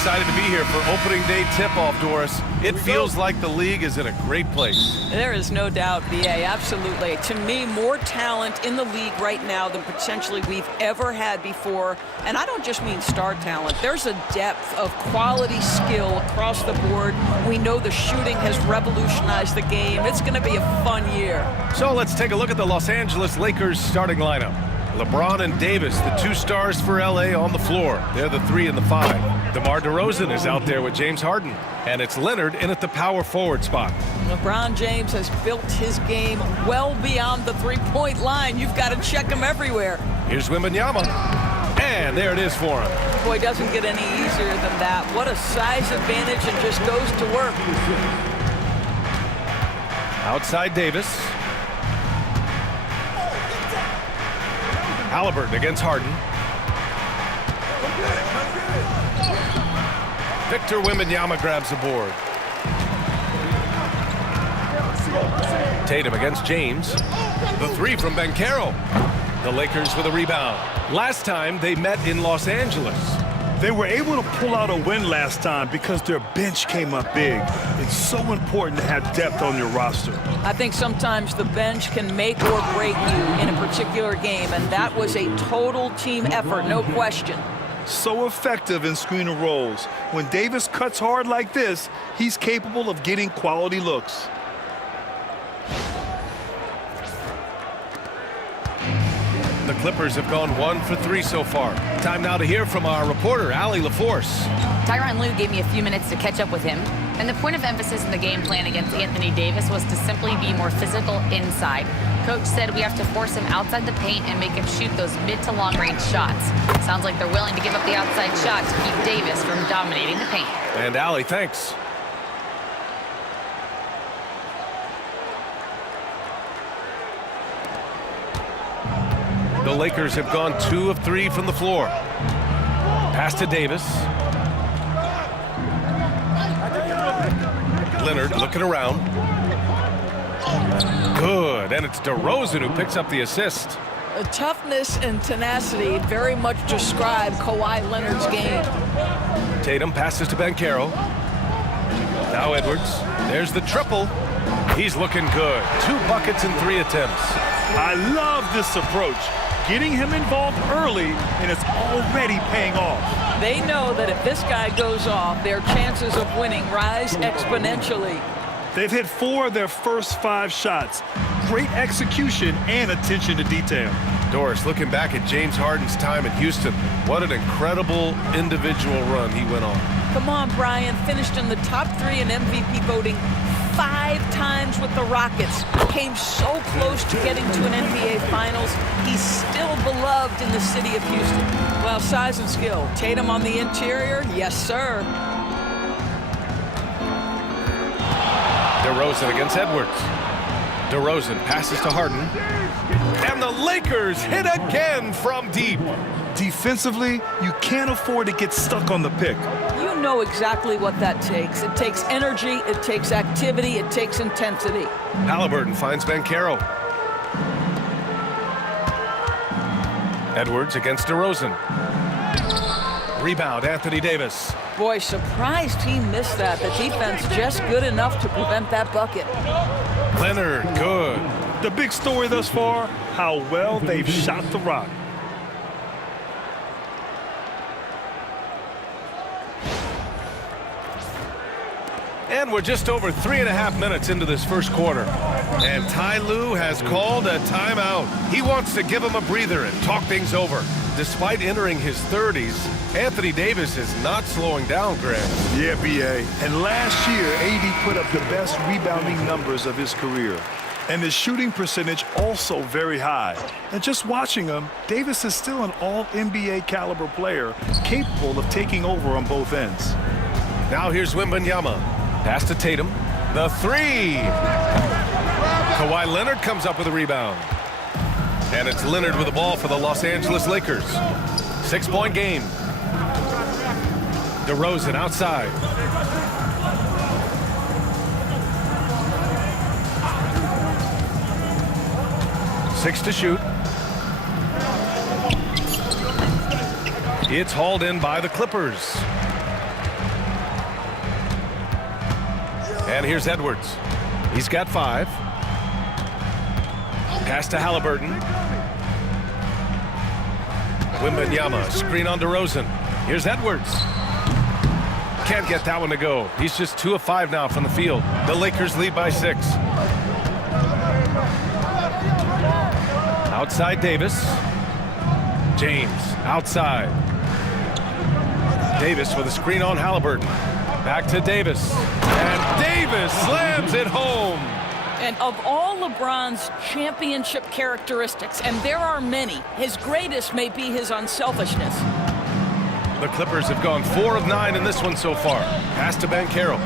excited to be here for opening day tip-off, Doris. It feels like the league is in a great place. There is no doubt, B.A., absolutely. To me, more talent in the league right now than potentially we've ever had before. And I don't just mean star talent. There's a depth of quality skill across the board. We know the shooting has revolutionized the game. It's going to be a fun year. So let's take a look at the Los Angeles Lakers starting lineup. LeBron and Davis, the two stars for LA on the floor. They're the 3 and the 5. DeMar DeRozan is out there with James Harden. And it's Leonard in at the power forward spot. LeBron James has built his game well beyond the three-point line. You've got to check him everywhere. Here's Wembanyama. And there it is for him. Boy, doesn't get any easier than that. What a size advantage, and just goes to work. Outside Davis. Halliburton against Harden. Victor Wembanyama grabs the board. Tatum against James. The 3 from Banchero. The Lakers with a rebound. Last time they met in Los Angeles. They were able to pull out a win last time because their bench came up big. It's so important to have depth on your roster. I think sometimes the bench can make or break you in a particular game, and that was a total team effort, no question. So effective in screen and rolls. When Davis cuts hard like this, he's capable of getting quality looks. The Clippers have gone 1 for 3 so far. Time now to hear from our reporter, Allie LaForce. Tyronn Lue gave me a few minutes to catch up with him, and the point of emphasis in the game plan against Anthony Davis was to simply be more physical inside. Coach said we have to force him outside the paint and make him shoot those mid to long range shots. Sounds like they're willing to give up the outside shot to keep Davis from dominating the paint. And Allie, thanks. The Lakers have gone 2 of 3 from the floor. Pass to Davis. Leonard looking around. Good, and it's DeRozan who picks up the assist. Toughness and tenacity very much describe Kawhi Leonard's game. Tatum passes to Banchero. Now Edwards. There's the triple. He's looking good. 2 buckets in 3 attempts. I love this approach. Getting him involved early, and it's already paying off. They know that if this guy goes off, their chances of winning rise exponentially. They've hit 4 of their first 5 shots. Great execution and attention to detail. Doris, looking back at James Harden's time in Houston, what an incredible individual run he went on. Come on, Brian. Finished in the top 3 in MVP voting 5 times with the Rockets. Came so close to getting to an NBA Finals. He's still beloved in the city of Houston. Well, size and skill. Tatum on the interior? Yes, sir. DeRozan against Edwards. DeRozan passes to Harden. And the Lakers hit again from deep. Defensively, you can't afford to get stuck on the pick. You know exactly what that takes. It takes energy, it takes activity, it takes intensity. Halliburton finds Banchero. Edwards against DeRozan. Rebound, Anthony Davis. Boy, surprised he missed that. The defense just good enough to prevent that bucket. Leonard, good. The big story thus far, how well they've shot the rock. And we're just over 3.5 minutes into this first quarter. And Ty Lue has called a timeout. He wants to give him a breather and talk things over. Despite entering his 30s, Anthony Davis is not slowing down, Greg. Yeah, B.A. And last year, AD put up the best rebounding numbers of his career. And his shooting percentage also very high. And just watching him, Davis is still an all-NBA caliber player, capable of taking over on both ends. Now here's Wembanyama. Pass to Tatum. The 3. Kawhi Leonard comes up with a rebound. And it's Leonard with the ball for the Los Angeles Lakers. 6-point game. DeRozan outside. Six to shoot. It's hauled in by the Clippers. And here's Edwards. He's got 5. Pass to Halliburton. Wembanyama, screen on DeRozan. Here's Edwards. Can't get that one to go. He's just 2 of 5 now from the field. The Lakers lead by 6. Outside Davis. James outside. Davis with a screen on Halliburton. Back to Davis. And Davis slams it home. And of all LeBron's championship characteristics, and there are many, his greatest may be his unselfishness. The Clippers have gone 4 of 9 in this one so far. Pass to Banchero.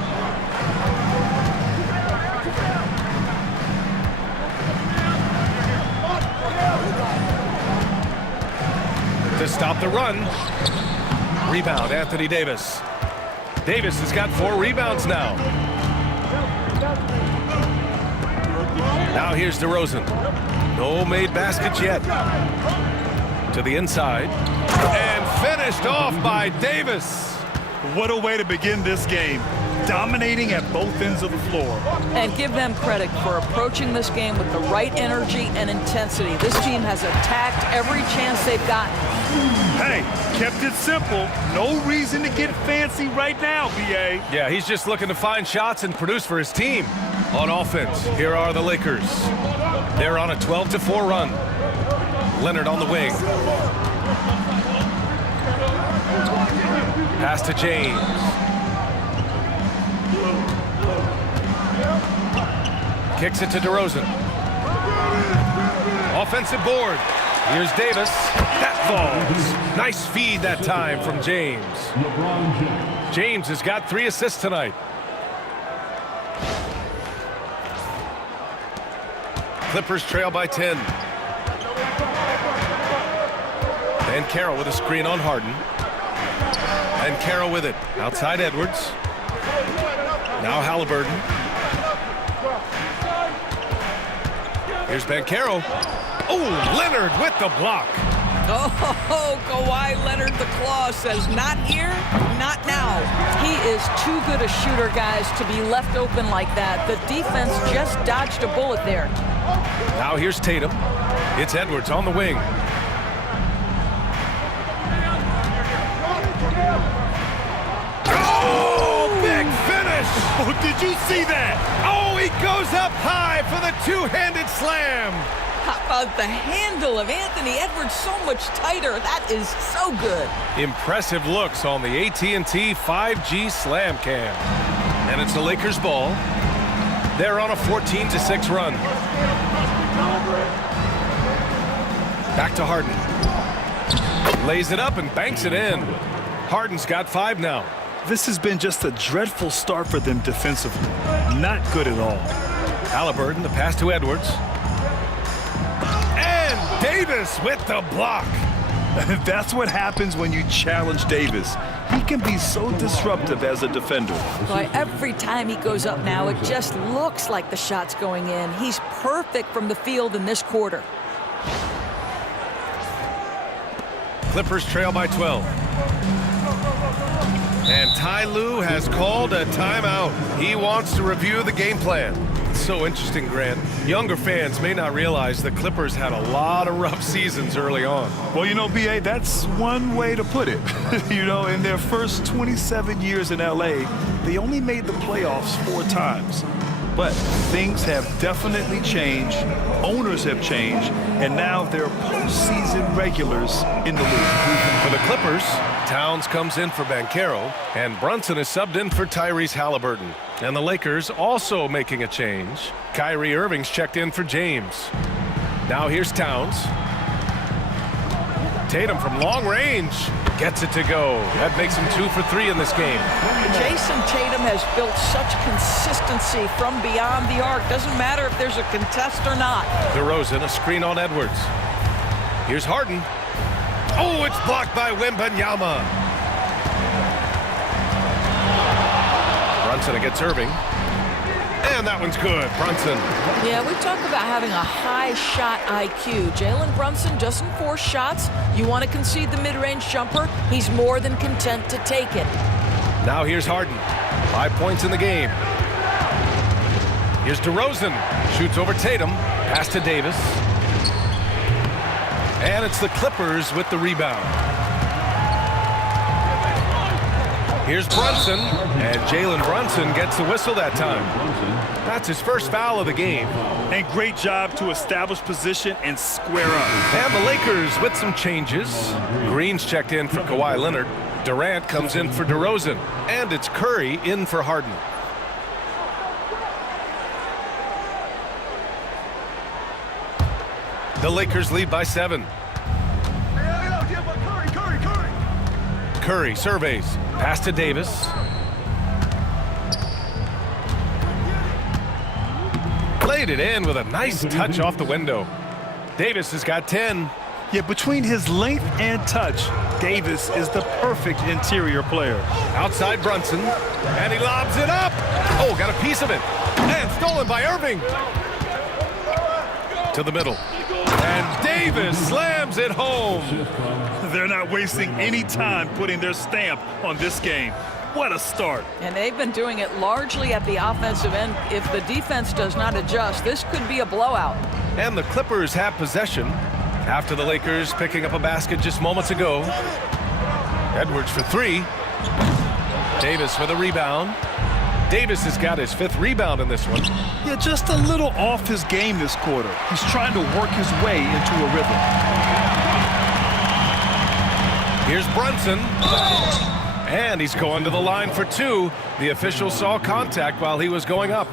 To stop the run. Rebound, Anthony Davis. Davis has got 4 rebounds now. Now here's DeRozan. No made baskets yet. To the inside. And finished off by Davis. What a way to begin this game. Dominating at both ends of the floor. And give them credit for approaching this game with the right energy and intensity. This team has attacked every chance they've gotten. Hey, kept it simple. No reason to get fancy right now, B.A. Yeah, he's just looking to find shots and produce for his team. On offense, here are the Lakers. They're on a 12-4 run. Leonard on the wing. Pass to James. Kicks it to DeRozan. Offensive board. Here's Davis. That falls. Nice feed that time from James. James has got 3 assists tonight. Clippers trail by 10. And Carroll with a screen on Harden. And Carroll with it. Outside Edwards. Now Halliburton. Here's Banchero. Oh, Leonard with the block. Oh, Kawhi Leonard, the claw says, not here, not now. He is too good a shooter, guys, to be left open like that. The defense just dodged a bullet there. Now here's Tatum. It's Edwards on the wing. Oh, big finish! Oh, did you see that? Oh, he goes up high for the two-handed slam. How about the handle of Anthony Edwards so much tighter? That is so good. Impressive looks on the AT&T 5G Slam Cam. And it's the Lakers' ball. They're on a 14-6 run. Back to Harden. Lays it up and banks it in. Harden's got 5 now. This has been just a dreadful start for them defensively. Not good at all. Halliburton, the pass to Edwards. And Davis with the block. That's what happens when you challenge Davis. He can be so disruptive as a defender. Boy, every time he goes up now, it just looks like the shot's going in. He's perfect from the field in this quarter. Clippers trail by 12. And Ty Lue has called a timeout. He wants to review the game plan. It's so interesting, Grant. Younger fans may not realize the Clippers had a lot of rough seasons early on. Well, you know, B.A., that's one way to put it. You know, in their first 27 years in L.A., they only made the playoffs 4 times. But things have definitely changed. Owners have changed. And now they're postseason regulars in the league. For the Clippers, Towns comes in for Banchero, and Brunson is subbed in for Tyrese Halliburton. And the Lakers also making a change. Kyrie Irving's checked in for James. Now here's Towns. Tatum from long range gets it to go. That makes him 2 for 3 in this game. Jason Tatum has built such consistency from beyond the arc. Doesn't matter if there's a contest or not. DeRozan, a screen on Edwards. Here's Harden. Oh, it's blocked by Wembanyama. Brunson against Irving. And that one's good. Brunson. Yeah, we talk about having a high shot IQ. Jalen Brunson doesn't force shots. You want to concede the mid-range jumper, he's more than content to take it. Now here's Harden. 5 points in the game. Here's DeRozan. Shoots over Tatum. Pass to Davis. And it's the Clippers with the rebound. Here's Brunson. And Jalen Brunson gets the whistle that time. That's his first foul of the game. And great job to establish position and square up. And the Lakers with some changes. Green's checked in for Kawhi Leonard. Durant comes in for DeRozan. And it's Curry in for Harden. The Lakers lead by 7. Curry surveys. Pass to Davis. Played it in with a nice touch off the window. Davis has got 10. Yeah, between his length and touch, Davis is the perfect interior player. Outside Brunson. And he lobs it up. Oh, got a piece of it. And stolen by Irving. To the middle. And Davis slams it home. They're not wasting any time putting their stamp on this game. What a start. And they've been doing it largely at the offensive end. If the defense does not adjust, this could be a blowout. And the Clippers have possession after the Lakers picking up a basket just moments ago. Edwards for 3. Davis for the rebound. Davis has got his 5th rebound in this one. Yeah, just a little off his game this quarter. He's trying to work his way into a rhythm. Here's Brunson. And he's going to the line for 2. The official saw contact while he was going up.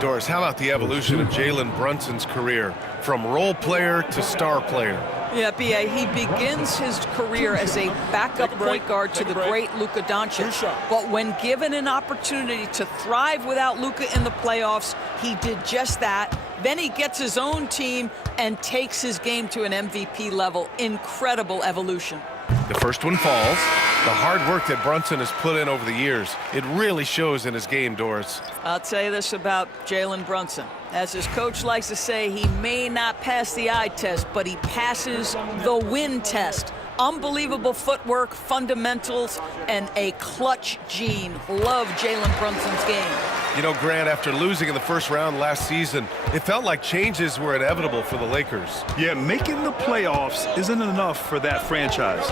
Doris, how about the evolution of Jalen Brunson's career from role player to star player? Yeah, B.A., he begins his career as a backup point guard to the great Luka Doncic. But when given an opportunity to thrive without Luka in the playoffs, he did just that. Then he gets his own team and takes his game to an MVP level. Incredible evolution. The first one falls. The hard work that Brunson has put in over the years, it really shows in his game, Doris. I'll tell you this about Jalen Brunson. As his coach likes to say, he may not pass the eye test, but he passes the win test. Unbelievable footwork, fundamentals, and a clutch gene. Love Jalen Brunson's game. You know, Grant, after losing in the first round last season, it felt like changes were inevitable for the Lakers. Yeah, making the playoffs isn't enough for that franchise.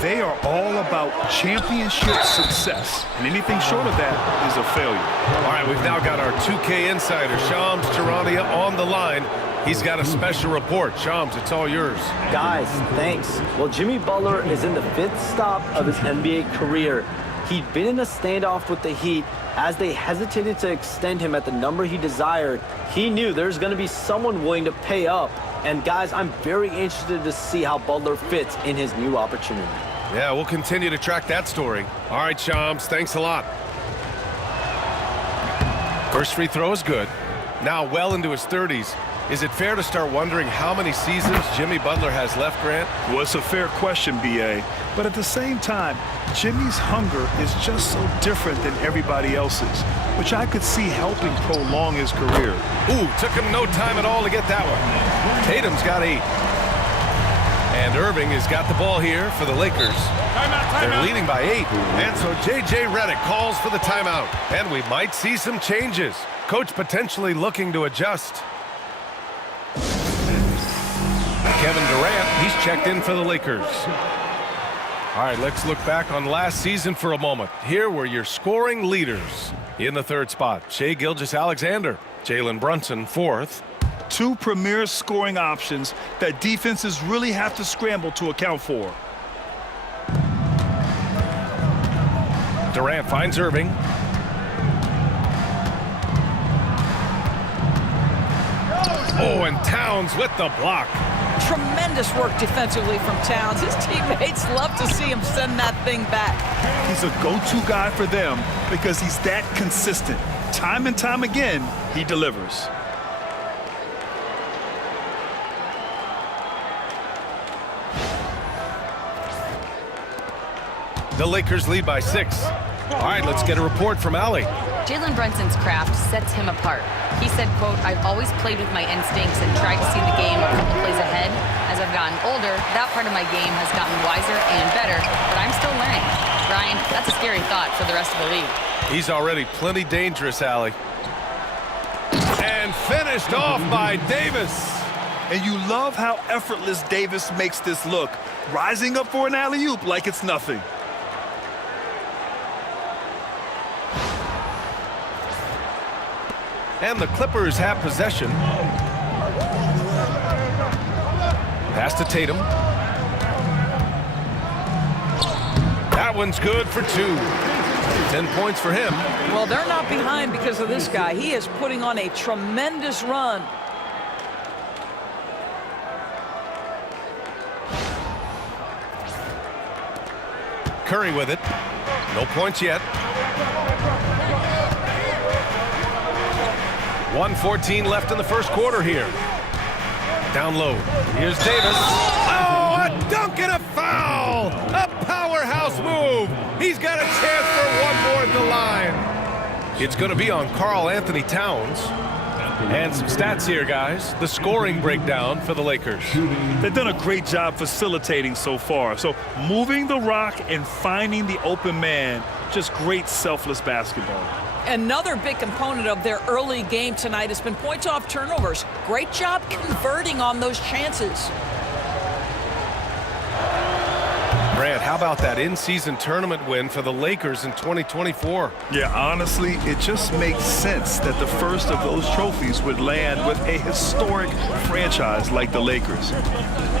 They are all about championship success, and anything short of that is a failure. All right, we've now got our 2K insider, Shams Charania, on the line. He's got a special report. Shams, it's all yours. Guys, thanks. Well, Jimmy Butler is in the 5th stop of his NBA career. He'd been in a standoff with the Heat. As they hesitated to extend him at the number he desired, he knew there's going to be someone willing to pay up. And guys, I'm very interested to see how Butler fits in his new opportunity. Yeah, we'll continue to track that story. All right, Shams, thanks a lot. First free throw is good. Now well into his 30s. Is it fair to start wondering how many seasons Jimmy Butler has left, Grant? Well, it's a fair question, B.A. But at the same time, Jimmy's hunger is just so different than everybody else's, which I could see helping prolong his career. Ooh, took him no time at all to get that one. Tatum's got 8. And Irving has got the ball here for the Lakers. They're leading by 8. And so J.J. Redick calls for the timeout. And we might see some changes. Coach potentially looking to adjust. Kevin Durant, he's checked in for the Lakers. All right, let's look back on last season for a moment. Here were your scoring leaders. In the 3rd spot, Shai Gilgeous-Alexander. Jalen Brunson, 4th. 2 premier scoring options that defenses really have to scramble to account for. Durant finds Irving. Oh, and Towns with the block. Tremendous work defensively from Towns. His teammates love to see him send that thing back. He's a go-to guy for them because he's that consistent. Time and time again, he delivers. The Lakers lead by 6. All right, let's get a report from Allie. Jalen Brunson's craft sets him apart. He said, quote, "I've always played with my instincts and tried to see the game a couple plays ahead. As I've gotten older, that part of my game has gotten wiser and better, but I'm still learning." Brian, that's a scary thought for the rest of the league. He's already plenty dangerous, Allie. And finished off by Davis. And you love how effortless Davis makes this look, rising up for an alley-oop like it's nothing. And the Clippers have possession. Pass to Tatum. That one's good for 2. 10 points for him. Well, they're not behind because of this guy. He is putting on a tremendous run. Curry with it. No points yet. 1:14 left in the first quarter here. Down low. Here's Davis. Oh, a dunk and a foul! A powerhouse move. He's got a chance for one more at the line. It's going to be on Karl Anthony Towns. And some stats here, guys. The scoring breakdown for the Lakers. They've done a great job facilitating so far. So moving the rock and finding the open man, just great selfless basketball. Another big component of their early game tonight has been points off turnovers. Great job converting on those chances. Brad, how about that in-season tournament win for the Lakers in 2024? Yeah, honestly, it just makes sense that the first of those trophies would land with a historic franchise like the Lakers.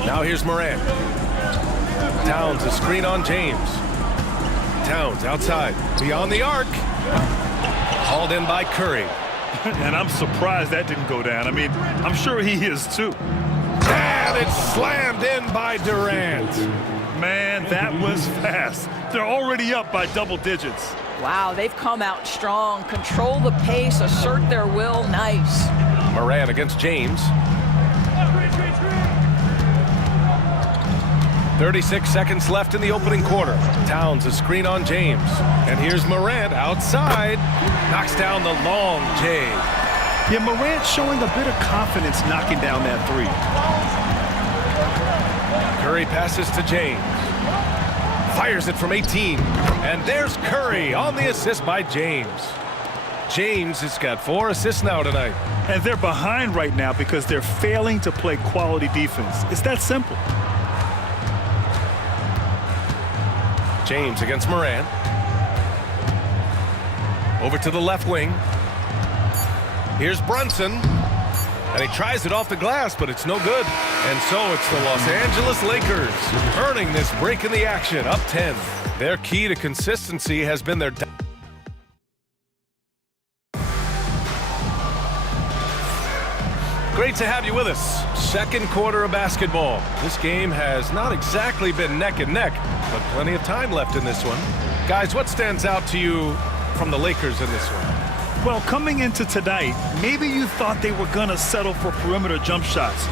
Now here's Morant. Towns, a screen on James. Towns outside, beyond the arc. Hauled in by Curry. And I'm surprised that didn't go down. I mean, I'm sure he is too. And it's slammed in by Durant. Man, that was fast. They're already up by double digits. Wow, they've come out strong. Control the pace, assert their will. Nice. Morant against James. 36 seconds left in the opening quarter. Towns, a screen on James. And here's Morant outside. Knocks down the long J. Yeah, Morant showing a bit of confidence knocking down that three. Curry passes to James. Fires it from 18. And there's Curry on the assist by James. James has got 4 assists now tonight. And they're behind right now because they're failing to play quality defense. It's that simple. James against Morant. Over to the left wing. Here's Brunson. And he tries it off the glass, but it's no good. And so it's the Los Angeles Lakers earning this break in the action, up 10. Their key to consistency has been their... Great to have you with us. Second quarter of basketball. This game has not exactly been neck and neck, but plenty of time left in this one. Guys, what stands out to you from the Lakers in this one? Well, coming into tonight, maybe you thought they were going to settle for perimeter jump shots.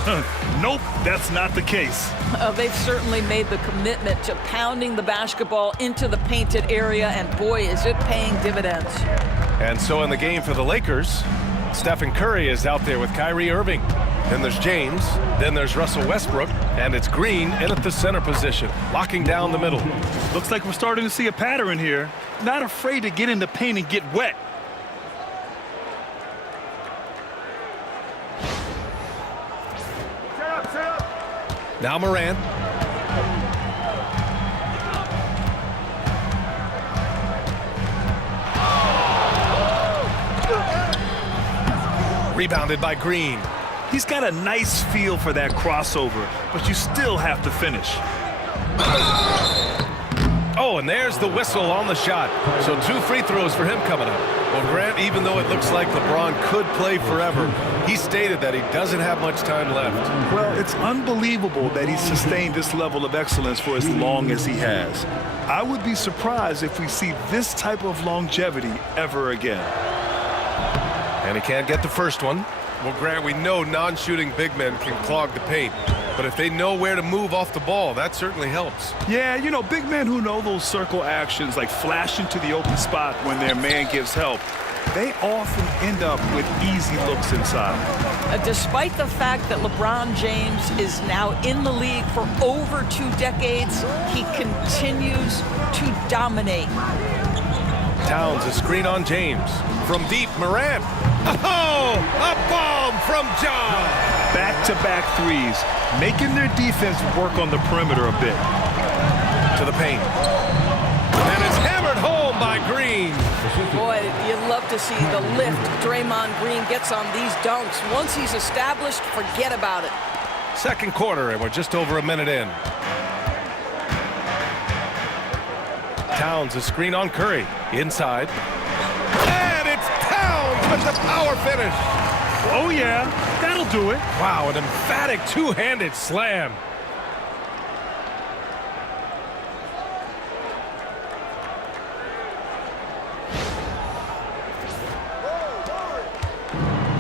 Nope, that's not the case. They've certainly made the commitment to pounding the basketball into the painted area, and boy, is it paying dividends. And so in the game for the Lakers, Stephen Curry is out there with Kyrie Irving. Then there's James. Then there's Russell Westbrook. And it's Green in at the center position, locking down the middle. Looks like we're starting to see a pattern here. Not afraid to get in the paint and get wet. Now Morant. Rebounded by Green. He's got a nice feel for that crossover, but you still have to finish. Oh, and there's the whistle on the shot. So 2 free throws for him coming up. Well, Grant, even though it looks like LeBron could play forever, he stated that he doesn't have much time left. Well, it's unbelievable that he's sustained this level of excellence for as long as he has. I would be surprised if we see this type of longevity ever again. And he can't get the first one. Well, Grant, we know non-shooting big men can clog the paint. But if they know where to move off the ball, that certainly helps. Yeah, you know, big men who know those circle actions, like flashing to the open spot when their man gives help, they often end up with easy looks inside. Despite the fact that LeBron James is now in the league for over 2 decades, he continues to dominate. Towns, a screen on James. From deep, Morant. Oh, a bomb from John. Back-to-back threes, making their defense work on the perimeter a bit. To the paint. And it's hammered home by Green. Boy, you love to see the lift Draymond Green gets on these dunks. Once he's established, forget about it. Second quarter, and we're just over a minute in. Towns a screen on Curry. Inside. And it's Towns with the power finish. Oh, yeah, that'll do it. Wow, an emphatic two-handed slam.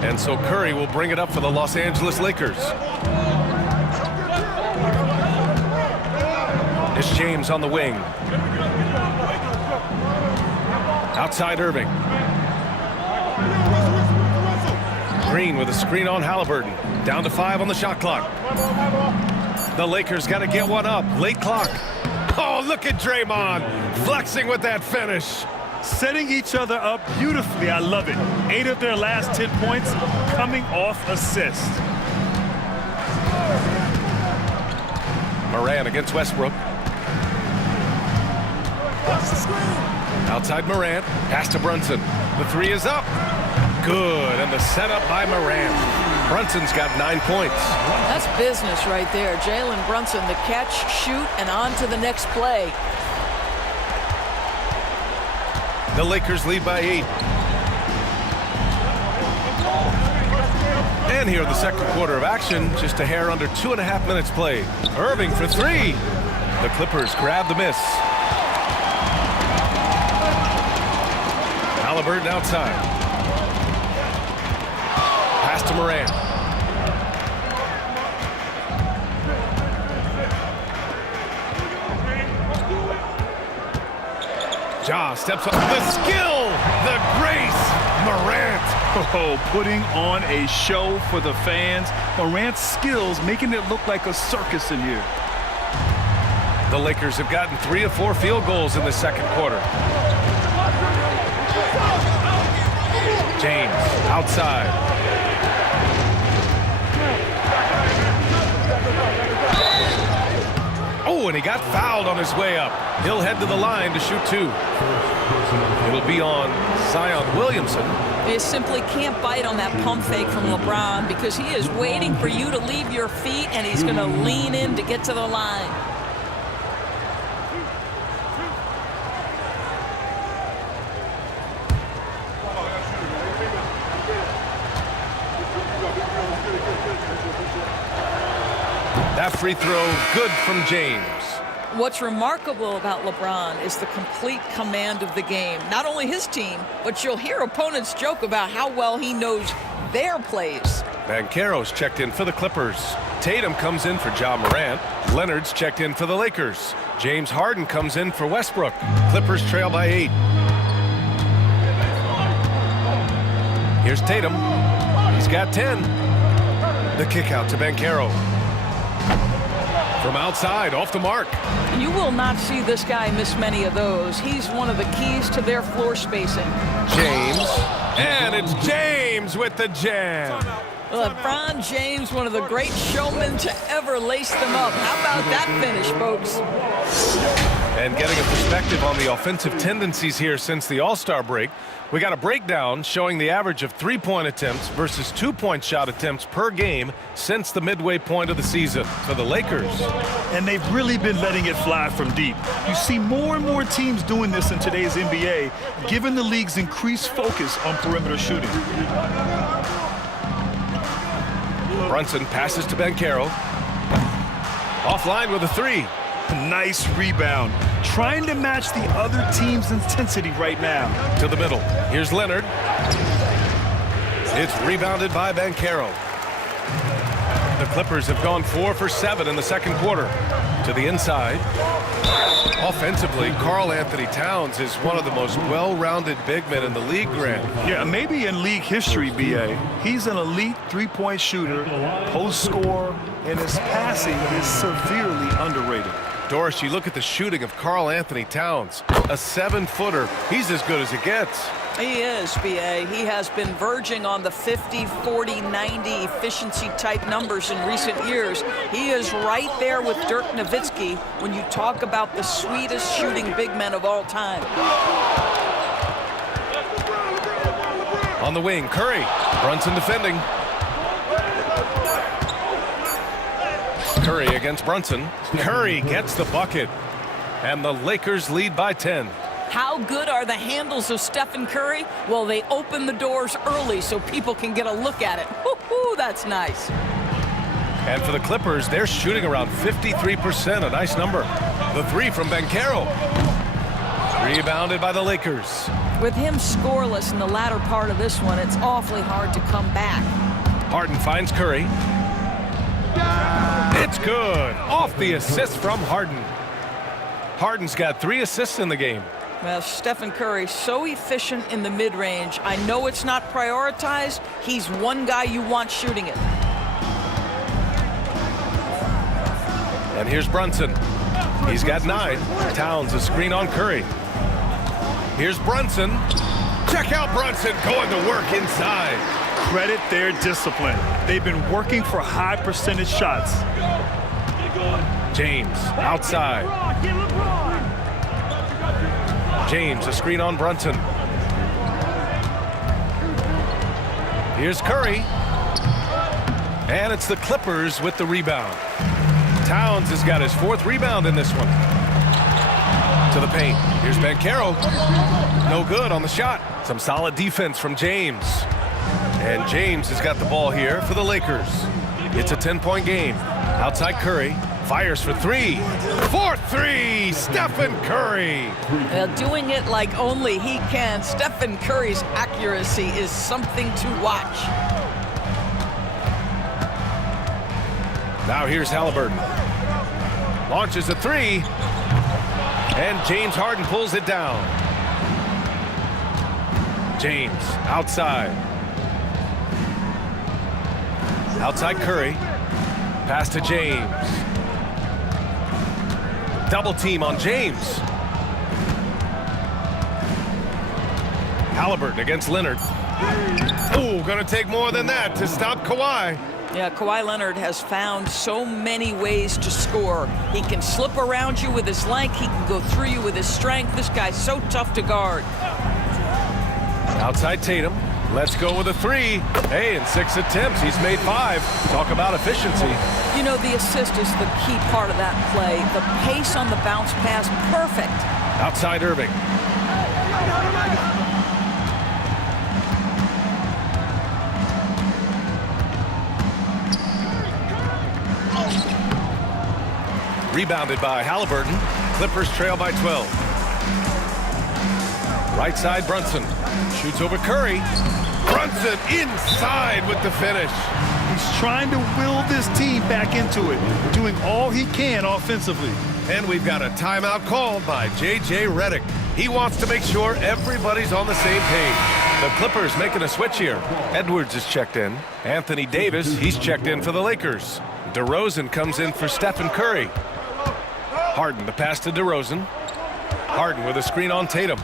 And so Curry will bring it up for the Los Angeles Lakers. It's James on the wing. Outside Irving. Green with a screen on Halliburton. Down to 5 on the shot clock. The Lakers got to get one up. Late clock. Oh, look at Draymond flexing with that finish. Setting each other up beautifully. I love it. 8 of their last 10 points coming off assist. Moran against Westbrook. Outside Moran. Pass to Brunson. The 3 is up. Good. And the setup by Moran. Brunson's got 9 points. That's business right there. Jalen Brunson, the catch, shoot, and on to the next play. The Lakers lead by 8. And here in the second quarter of action, just a hair under 2.5 minutes played. Irving for 3. The Clippers grab the miss. Halliburton outside. Pass to Moran. Ja steps up. The skill, the grace, Morant. Oh, putting on a show for the fans. Morant's skills making it look like a circus in here. The Lakers have gotten 3 of 4 field goals in the second quarter. James outside. Oh, and he got fouled on his way up. He'll head to the line to shoot 2. It'll be on Zion Williamson. You simply can't bite on that pump fake from LeBron because he is waiting for you to leave your feet, and he's going to lean in to get to the line. That free throw, good from James. What's remarkable about LeBron is the complete command of the game. Not only his team, but you'll hear opponents joke about how well he knows their plays. Banchero's checked in for the Clippers. Tatum comes in for Ja Morant. Leonard's checked in for the Lakers. James Harden comes in for Westbrook. Clippers trail by 8. Here's Tatum. He's got 10. The kick out to Banchero. From outside, off the mark. You will not see this guy miss many of those. He's one of the keys to their floor spacing. James. And it's James with the jam. LeBron James, one of the great showmen to ever lace them up. How about that finish, folks? And getting a perspective on the offensive tendencies here since the All-Star break, we got a breakdown showing the average of 3-point attempts versus 2-point shot attempts per game since the midway point of the season for the Lakers. And they've really been letting it fly from deep. You see more and more teams doing this in today's NBA, given the league's increased focus on perimeter shooting. Brunson passes to Banchero. Offline with a 3. Nice rebound. Trying to match the other team's intensity right now. To the middle. Here's Leonard. It's rebounded by Banchero. The Clippers have gone 4 for 7 in the second quarter. To the inside. Offensively, Karl Anthony Towns is one of the most well-rounded big men in the league, Grant. Yeah, maybe in league history, B.A. He's an elite 3-point shooter, post scorer, and his passing is severely underrated. Doris, you look at the shooting of Karl Anthony Towns, a 7-footer. He's as good as it gets. He is, B.A. He has been verging on the 50, 40, 90 efficiency type numbers in recent years. He is right there with Dirk Nowitzki when you talk about the sweetest shooting big men of all time. On the wing, Curry. Brunson defending. Curry against Brunson. Curry gets the bucket. And the Lakers lead by 10. How good are the handles of Stephen Curry? Well, they open the doors early so people can get a look at it. Woo-hoo, that's nice. And for the Clippers, they're shooting around 53%, a nice number. The three from Banchero. Rebounded by the Lakers. With him scoreless in the latter part of this one, it's awfully hard to come back. Harden finds Curry. It's good. Off the assist from Harden. Harden's got 3 assists in the game. Well, Stephen Curry, so efficient in the mid-range. I know it's not prioritized. He's one guy you want shooting it. And here's Brunson. He's got 9. Towns a screen on Curry. Here's Brunson. Check out Brunson going to work inside. Credit their discipline. They've been working for high percentage shots. James outside. James a screen on Brunson. Here's Curry. And it's the Clippers with the rebound. Towns has got his 4th rebound in this one. To the paint. Here's Banchero. No good on the shot. Some solid defense from James. And James has got the ball here for the Lakers. It's a 10-point game. Outside Curry. Fires for 3. 4-3. Stephen Curry. Doing it like only he can. Stephen Curry's accuracy is something to watch. Now here's Halliburton. Launches a 3. And James Harden pulls it down. James outside. Outside Curry. Pass to James. Double team on James. Halliburton against Leonard. Oh, gonna take more than that to stop Kawhi. Yeah, Kawhi Leonard has found so many ways to score. He can slip around you with his length. He can go through you with his strength. This guy's so tough to guard. Outside Tatum. Let's go with a 3. Hey, in 6 attempts, he's made 5. Talk about efficiency. You know, the assist is the key part of that play. The pace on the bounce pass, perfect. Outside Irving. Rebounded by Halliburton. Clippers trail by 12. Right side Brunson. Shoots over Curry. Brunson inside with the finish. He's trying to will this team back into it, doing all he can offensively. And we've got a timeout called by J.J. Redick. He wants to make sure everybody's on the same page. The Clippers making a switch here. Edwards is checked in. Anthony Davis, he's checked in for the Lakers. DeRozan comes in for Stephen Curry. Harden, the pass to DeRozan. Harden with a screen on Tatum.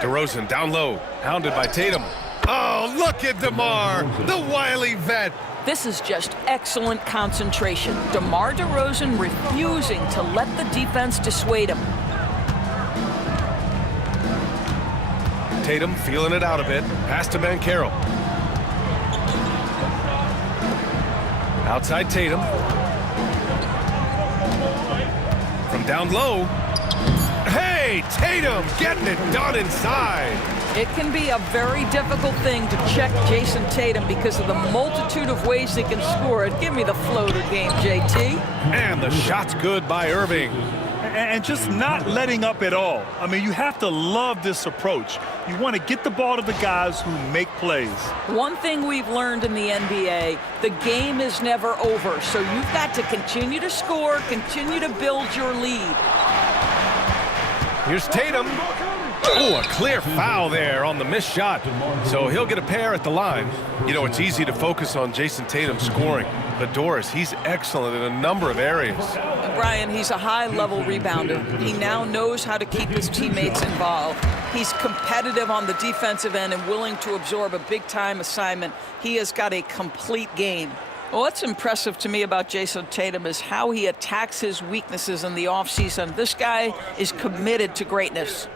DeRozan down low, hounded by Tatum. Oh, look at DeMar, the wily vet. This is just excellent concentration. DeMar DeRozan refusing to let the defense dissuade him. Tatum feeling it out a bit. Pass to Banchero. Outside Tatum. From down low. Hey, Tatum getting it done inside. It can be a very difficult thing to check Jason Tatum because of the multitude of ways he can score it. Give me the floater game, JT. And the shot's good by Irving. And just not letting up at all. I mean, you have to love this approach. You want to get the ball to the guys who make plays. One thing we've learned in the NBA, the game is never over. So you've got to continue to score, continue to build your lead. Here's Tatum. Oh, a clear foul there on the missed shot. So he'll get a pair at the line. You know, it's easy to focus on Jason Tatum scoring. But Doris, he's excellent in a number of areas. Brian, he's a high-level rebounder. He now knows how to keep his teammates involved. He's competitive on the defensive end and willing to absorb a big-time assignment. He has got a complete game. Well, what's impressive to me about Jason Tatum is how he attacks his weaknesses in the offseason. This guy is committed to greatness.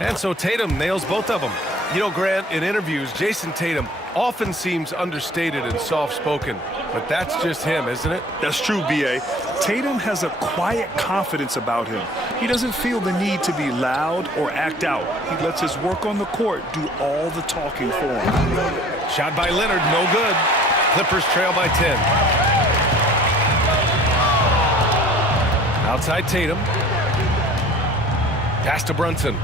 And so Tatum nails both of them. You know, Grant, in interviews, Jason Tatum often seems understated and soft-spoken, but that's just him, isn't it? That's true, B.A. Tatum has a quiet confidence about him. He doesn't feel the need to be loud or act out. He lets his work on the court do all the talking for him. Shot by Leonard, no good. Clippers trail by 10. Outside Tatum. Pass to Brunson.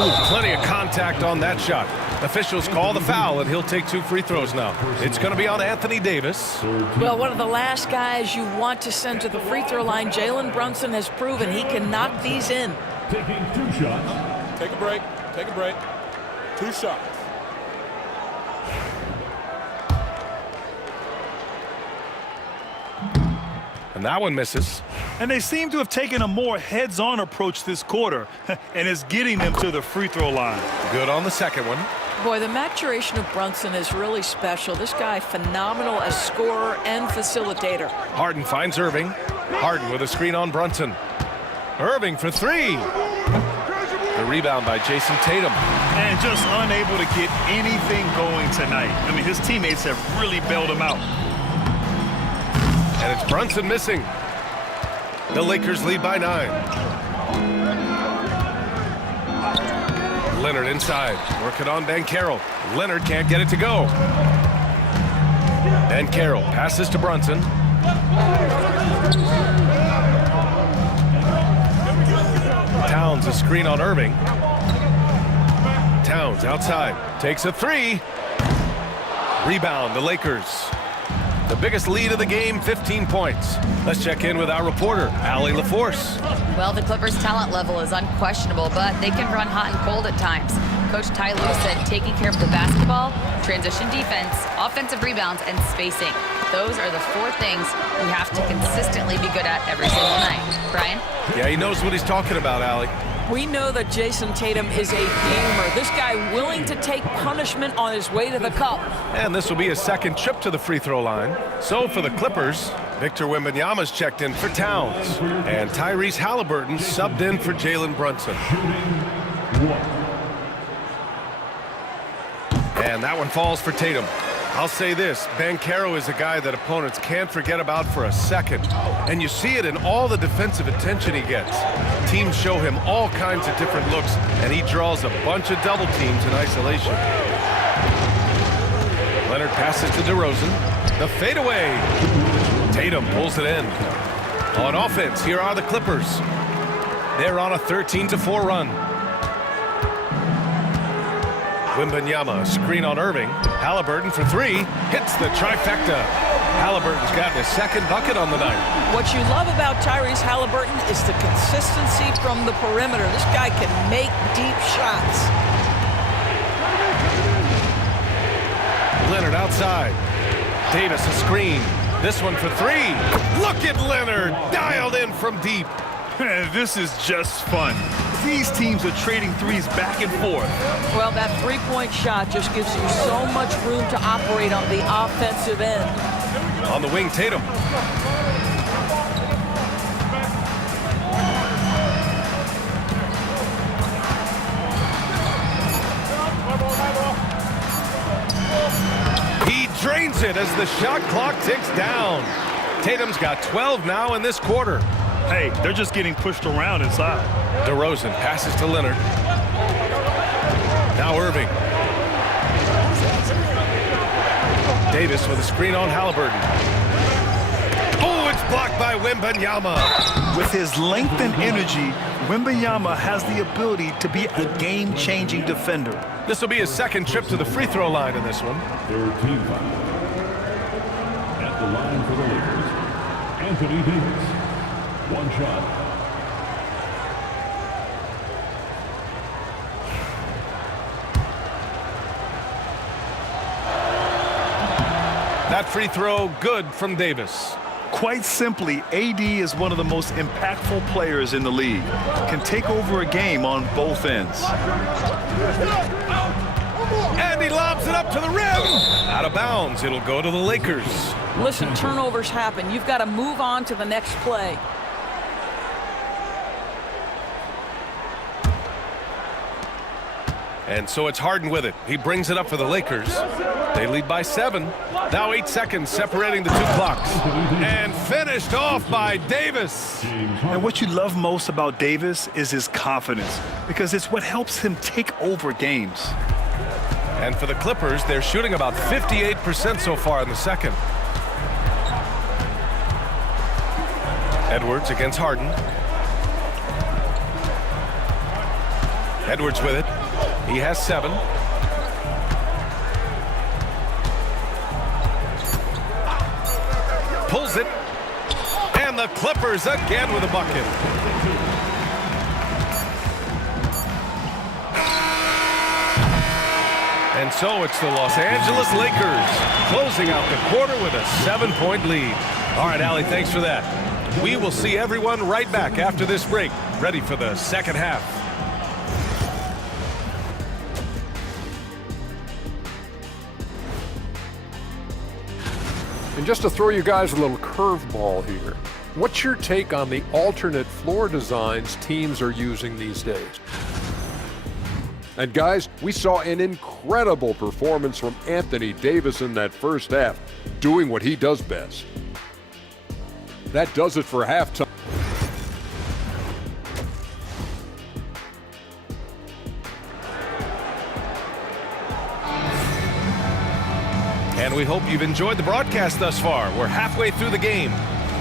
Oh, plenty of contact on that shot. Officials call the foul, and he'll take 2 free throws now. It's going to be on Anthony Davis. Well, one of the last guys you want to send to the free throw line, Jalen Brunson has proven he can knock these in. Taking 2 shots. Take a break. Take a break. 2 shots. And that one misses. And they seem to have taken a more heads-on approach this quarter, and it's getting them to the free throw line. Good on the second one. Boy, the maturation of Brunson is really special. This guy, phenomenal as scorer and facilitator. Harden finds Irving. Harden with a screen on Brunson. Irving for 3. The rebound by Jason Tatum. And just unable to get anything going tonight. I mean, his teammates have really bailed him out. And it's Brunson missing. The Lakers lead by 9. Leonard inside, working on Banchero. Leonard can't get it to go. Banchero passes to Brunson. Towns a screen on Irving. Towns outside, takes a 3. Rebound, the Lakers. The biggest lead of the game, 15 points. Let's check in with our reporter, Allie LaForce. Well, the Clippers' talent level is unquestionable, but they can run hot and cold at times. Coach Ty Lue said taking care of the basketball, transition defense, offensive rebounds, and spacing. Those are the 4 things we have to consistently be good at every single night. Brian? Yeah, he knows what he's talking about, Allie. We know that Jason Tatum is a gamer. This guy willing to take punishment on his way to the cup. And this will be his second trip to the free throw line. So for the Clippers, Victor Wembanyama's checked in for Towns. And Tyrese Halliburton subbed in for Jalen Brunson. And that one falls for Tatum. I'll say this, Banchero is a guy that opponents can't forget about for a second. And you see it in all the defensive attention he gets. Teams show him all kinds of different looks, and he draws a bunch of double teams in isolation. Leonard passes to DeRozan. The fadeaway. Tatum pulls it in. On offense, here are the Clippers. They're on a 13-4 run. Wembanyama, screen on Irving. Halliburton for 3, hits the trifecta. Halliburton's gotten his second bucket on the night. What you love about Tyrese Halliburton is the consistency from the perimeter. This guy can make deep shots. Leonard outside. Davis a screen. This one for 3. Look at Leonard, dialed in from deep. This is just fun. These teams are trading threes back and forth. Well, that 3-point shot just gives you so much room to operate on the offensive end. On the wing, Tatum. He drains it as the shot clock ticks down. Tatum's got 12 now in this quarter. Hey, they're just getting pushed around inside. DeRozan passes to Leonard. Now Irving. Davis with a screen on Halliburton. Oh, it's blocked by Wembanyama. With his length and energy, Wembanyama has the ability to be a game-changing defender. This will be his second trip to the free throw line in this one. 13 foul. At the line for the Lakers, Anthony Davis. 1 shot. That free throw good from Davis. Quite simply, AD is one of the most impactful players in the league. Can take over a game on both ends. And he lobs it up to the rim. Out of bounds. It'll go to the Lakers. Listen, turnovers happen. You've got to move on to the next play. And so it's Harden with it. He brings it up for the Lakers. They lead by 7. Now 8 seconds separating the 2 clocks. And finished off by Davis. And what you love most about Davis is his confidence, because it's what helps him take over games. And for the Clippers, they're shooting about 58% so far in the second. Edwards against Harden. Edwards with it. He has 7. Pulls it. And the Clippers again with a bucket. And so it's the Los Angeles Lakers closing out the quarter with a 7-point lead. All right, Allie, thanks for that. We will see everyone right back after this break, ready for the second half. And just to throw you guys a little curveball here, what's your take on the alternate floor designs teams are using these days? And guys, we saw an incredible performance from Anthony Davis in that first half, doing what he does best. That does it for halftime. And we hope you've enjoyed the broadcast thus far. We're halfway through the game.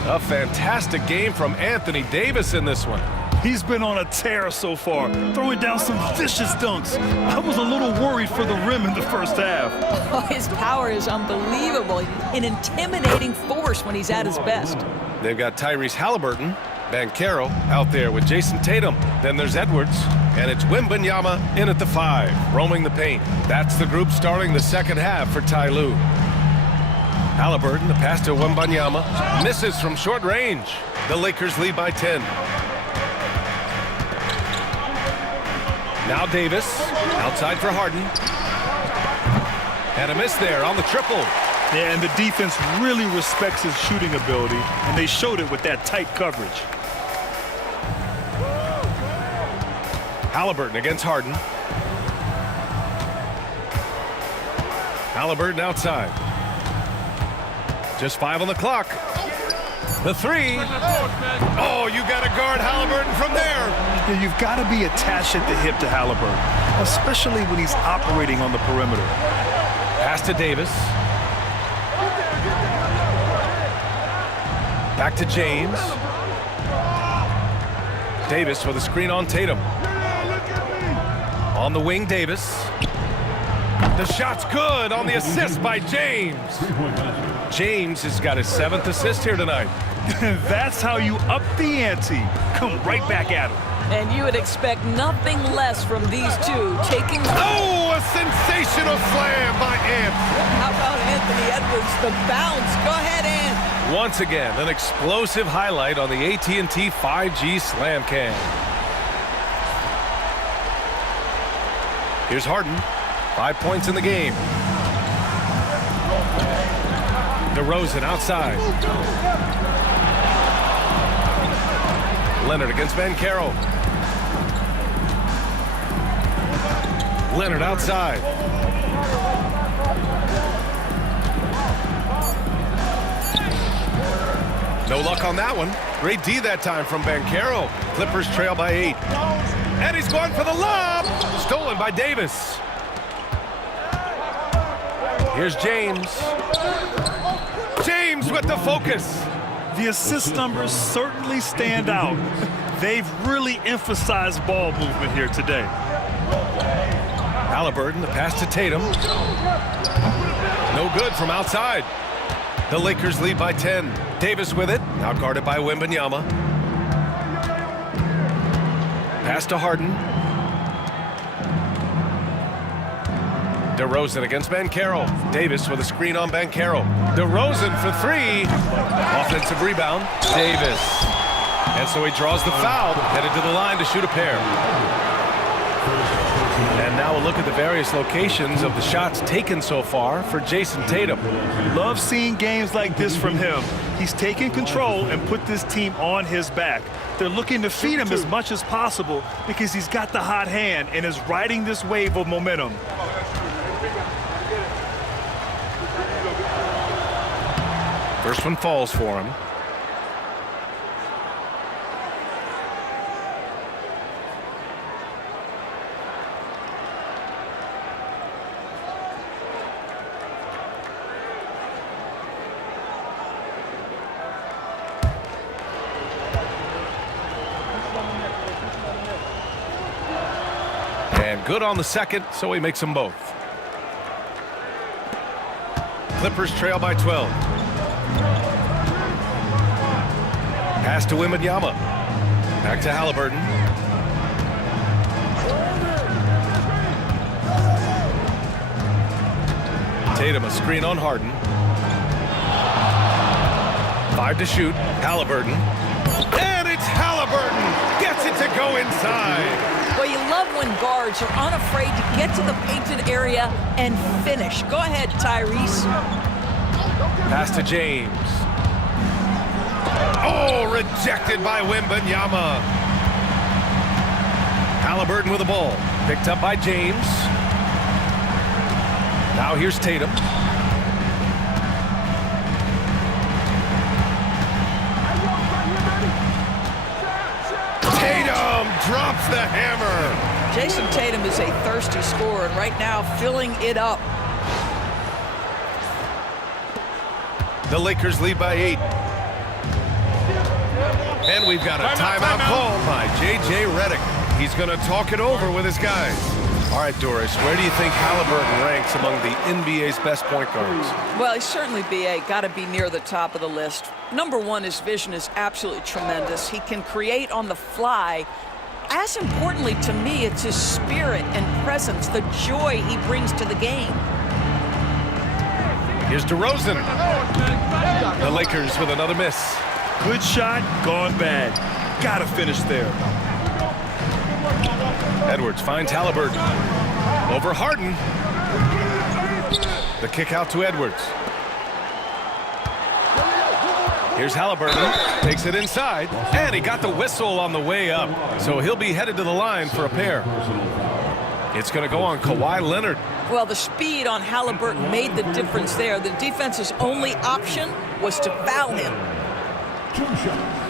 A fantastic game from Anthony Davis in this one. He's been on a tear so far, throwing down some vicious dunks. I was a little worried for the rim in the first half. Oh, his power is unbelievable. An intimidating force when he's at his best. They've got Tyrese Halliburton, Banchero out there with Jason Tatum. Then there's Edwards, and it's Wembanyama in at the 5, roaming the paint. That's the group starting the second half for Ty Lue. Halliburton, the pass to Wembanyama, misses from short range. The Lakers lead by 10. Now Davis, outside for Harden. And a miss there on the triple. Yeah, and the defense really respects his shooting ability, and they showed it with that tight coverage. Halliburton against Harden. Halliburton outside. Just 5 on the clock. The 3. Oh, you got to guard Halliburton from there. Yeah, you've got to be attached at the hip to Halliburton, especially when he's operating on the perimeter. Pass to Davis. Back to James. Davis with a screen on Tatum. On the wing, Davis. The shot's good on the assist by James. James has got his 7th assist here tonight. That's how you up the ante. Come right back at him. And you would expect nothing less from these two taking... Oh, a sensational slam by Ant. How about Anthony Edwards, the bounce? Go ahead, Ant. Once again, an explosive highlight on the AT&T 5G Slam Cam. Here's Harden. 5 points in the game. DeRozan outside. Leonard against Banchero. Leonard outside. No luck on that one. Great D that time from Banchero. Clippers trail by 8. And he's going for the lob. Stolen by Davis. Here's James. James with the focus. The assist numbers certainly stand out. They've really emphasized ball movement here today. Halliburton, the pass to Tatum. No good from outside. The Lakers lead by 10. Davis with it, now guarded by Wembanyama. Pass to Harden. DeRozan against Banchero. Davis with a screen on Banchero. DeRozan for three. Offensive rebound. Davis. And so he draws the foul, headed to the line to shoot a pair. And now we'll look at the various locations of the shots taken so far for Jason Tatum. Love seeing games like this from him. He's taken control and put this team on his back. They're looking to feed him as much as possible because he's got the hot hand and is riding this wave of momentum. First one falls for him. And good on the second, so he makes them both. Clippers trail by 12. Pass to Wembanyama. Back to Halliburton. Tatum a screen on Harden. 5 to shoot. Halliburton. And it's Halliburton. Gets it to go inside. Well, you love when guards are unafraid to get to the painted area and finish. Go ahead, Tyrese. Pass to James. Oh, rejected by Wembanyama. Halliburton with the ball. Picked up by James. Now here's Tatum. Tatum drops the hammer. Jason Tatum is a thirsty scorer, and right now filling it up. The Lakers lead by 8. And we've got a timeout called by J.J. Redick. He's going to talk it over with his guys. All right, Doris, where do you think Halliburton ranks among the NBA's best point guards? Well, he's certainly, B.A., got to be near the top of the list. Number one, his vision is absolutely tremendous. He can create on the fly. As importantly to me, it's his spirit and presence, the joy he brings to the game. Here's DeRozan. The Lakers with another miss. Good shot, gone bad. Gotta finish there. Edwards finds Halliburton. Over Harden. The kick out to Edwards. Here's Halliburton. Takes it inside. And he got the whistle on the way up. So he'll be headed to the line for a pair. It's going to go on Kawhi Leonard. Well, the speed on Halliburton made the difference there. The defense's only option was to foul him. 2 shots.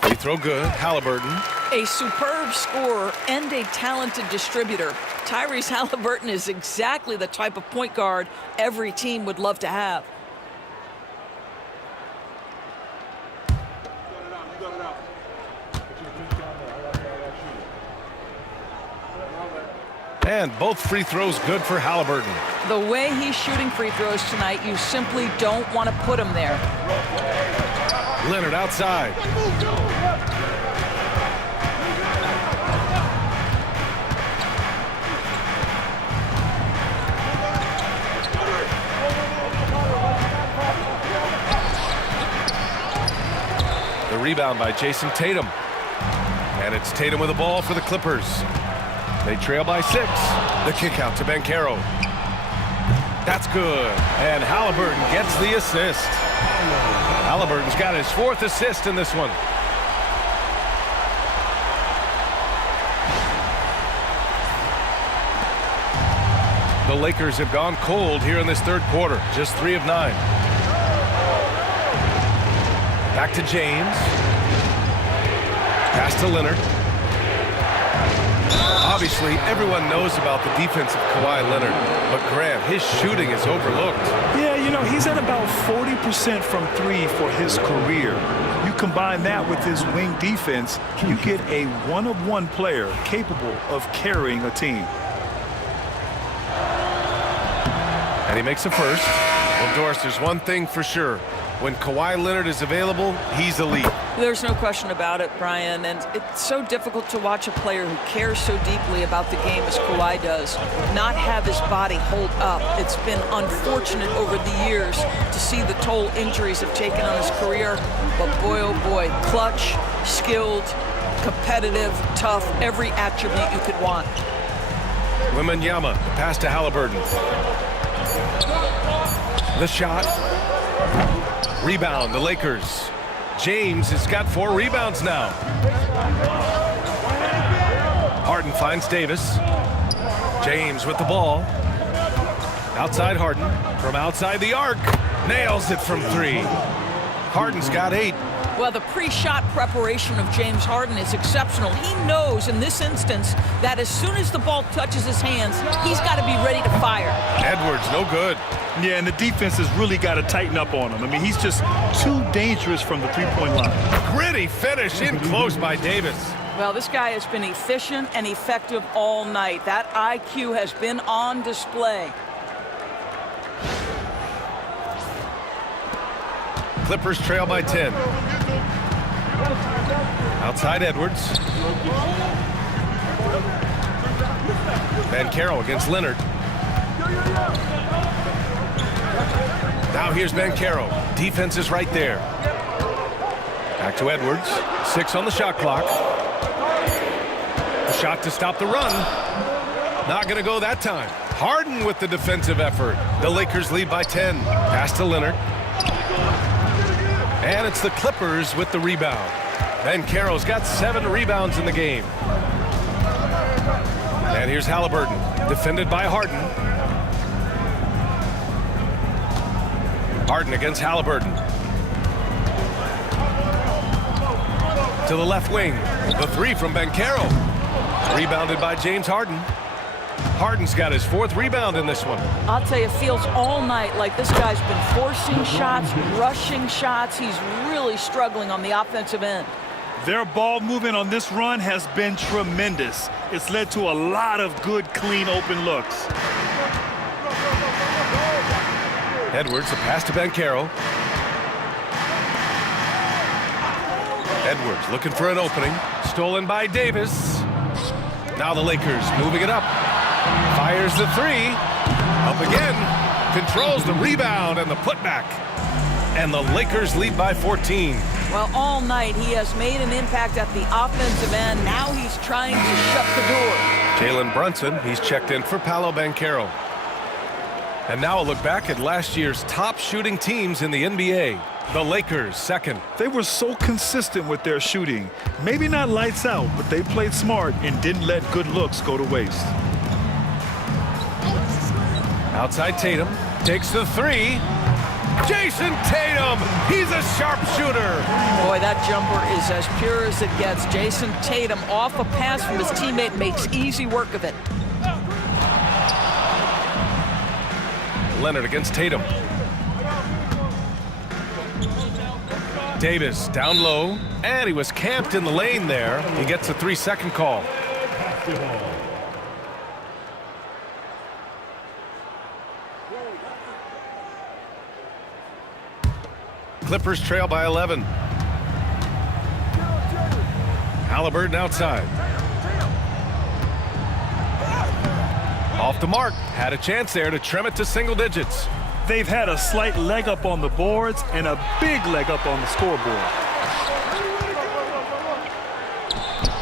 Free throw good. Halliburton. A superb scorer and a talented distributor. Tyrese Halliburton is exactly the type of point guard every team would love to have. And both free throws good for Halliburton. The way he's shooting free throws tonight, you simply don't want to put him there. Leonard outside. The rebound by Jason Tatum. And it's Tatum with the ball for the Clippers. They trail by 6. The kick out to Banchero. That's good. And Halliburton gets the assist. Halliburton's got his 4th assist in this one. The Lakers have gone cold here in this 3rd quarter. Just 3 of 9. Back to James. Pass to Leonard. Obviously, everyone knows about the defense of Kawhi Leonard, but Grant, his shooting is overlooked. Yeah, you know, he's at about 40% from 3 for his career. You combine that with his wing defense, you get a one-of-one player capable of carrying a team. And he makes a first. Well, Doris, there's one thing for sure. When Kawhi Leonard is available, he's elite. There's no question about it, Brian, and it's so difficult to watch a player who cares so deeply about the game as Kawhi does not have his body hold up. It's been unfortunate over the years to see the toll injuries have taken on his career, but boy, oh boy, clutch, skilled, competitive, tough, every attribute you could want. Wembanyama, pass to Halliburton. The shot. Rebound, the Lakers. James has got 4 rebounds now. Harden finds Davis. James with the ball. Outside Harden. From outside the arc. Nails it from 3. Harden's got 8. Well, the pre-shot preparation of James Harden is exceptional. He knows in this instance that as soon as the ball touches his hands, he's got to be ready to fire. Edwards, no good. Yeah, and the defense has really got to tighten up on him. I mean, he's just too dangerous from the three-point line. Gritty finish in close by Davis. Well, this guy has been efficient and effective all night. That IQ has been on display. Clippers trail by 10. Outside Edwards. Banchero against Leonard. Now here's Banchero. Defense is right there. Back to Edwards. 6 on the shot clock. A shot to stop the run. Not going to go that time. Harden with the defensive effort. The Lakers lead by 10. Pass to Leonard. And it's the Clippers with the rebound. Banchero's got 7 rebounds in the game. And here's Halliburton, defended by Harden. Harden against Halliburton. To the left wing. The 3 from Banchero. Rebounded by James Harden. Harden's got his 4th rebound in this one. I'll tell you, it feels all night like this guy's been forcing shots, rushing shots. He's really struggling on the offensive end. Their ball movement on this run has been tremendous. It's led to a lot of good, clean, open looks. Edwards, a pass to Banchero. Edwards looking for an opening. Stolen by Davis. Now the Lakers moving it up. Fires the 3. Up again. Controls the rebound and the putback. And the Lakers lead by 14. Well, all night he has made an impact at the offensive end. Now he's trying to shut the door. Jalen Brunson, he's checked in for Paolo Banchero. And now a look back at last year's top shooting teams in the NBA. The Lakers, second. They were so consistent with their shooting. Maybe not lights out, but they played smart and didn't let good looks go to waste. Outside Tatum, takes the 3. Jason Tatum, he's a sharpshooter. Boy, that jumper is as pure as it gets. Jason Tatum off a pass from his teammate makes easy work of it. Leonard against Tatum. Davis down low, and he was camped in the lane there. He gets a 3-second call. Clippers trail by 11. Halliburton outside. Off the mark. Had a chance there to trim it to single digits. They've had a slight leg up on the boards and a big leg up on the scoreboard.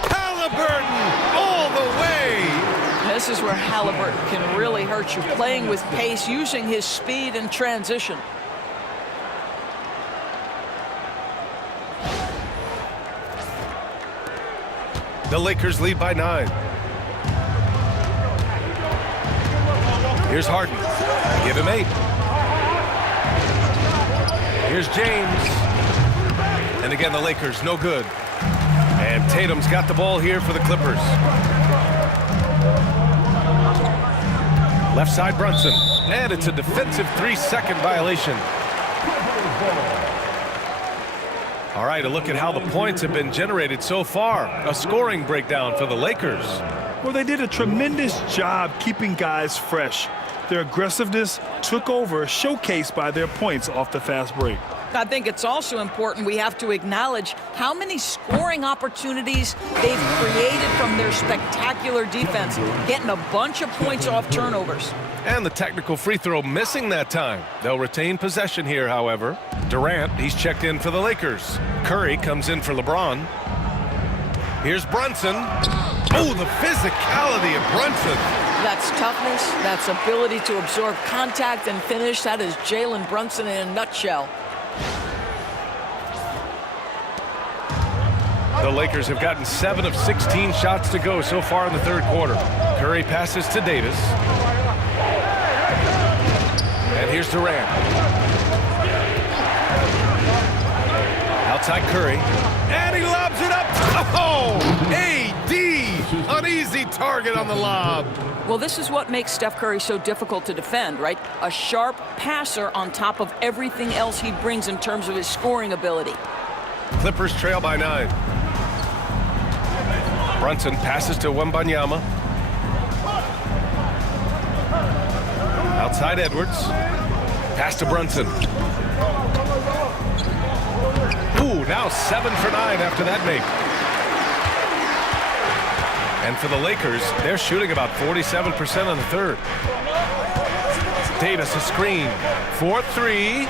Halliburton all the way. This is where Halliburton can really hurt you, playing with pace, using his speed and transition. The Lakers lead by 9. Here's Harden. Give him 8. Here's James. And again, the Lakers, no good. And Tatum's got the ball here for the Clippers. Left side, Brunson. And it's a defensive 3-second violation. All right, a look at how the points have been generated so far. A scoring breakdown for the Lakers. Well, they did a tremendous job keeping guys fresh. Their aggressiveness took over, showcased by their points off the fast break. I think it's also important we have to acknowledge how many scoring opportunities they've created from their spectacular defense, getting a bunch of points off turnovers. And the technical free throw missing that time. They'll retain possession here, however. Durant, he's checked in for the Lakers. Curry comes in for LeBron. Here's Brunson. Oh, the physicality of Brunson. That's toughness, that's ability to absorb contact and finish. That is Jalen Brunson in a nutshell. The Lakers have gotten 7 of 16 shots to go so far in the third quarter. Curry passes to Davis. And here's Durant. Outside Curry. And he lobs it up. Oh, AD. An easy target on the lob. Well, this is what makes Steph Curry so difficult to defend, right? A sharp passer on top of everything else he brings in terms of his scoring ability. Clippers trail by 9. Brunson passes to Wembanyama. Outside Edwards. Pass to Brunson. Ooh, now 7 for 9 after that make. And for the Lakers, they're shooting about 47% on the third. Davis a screen. 4-3.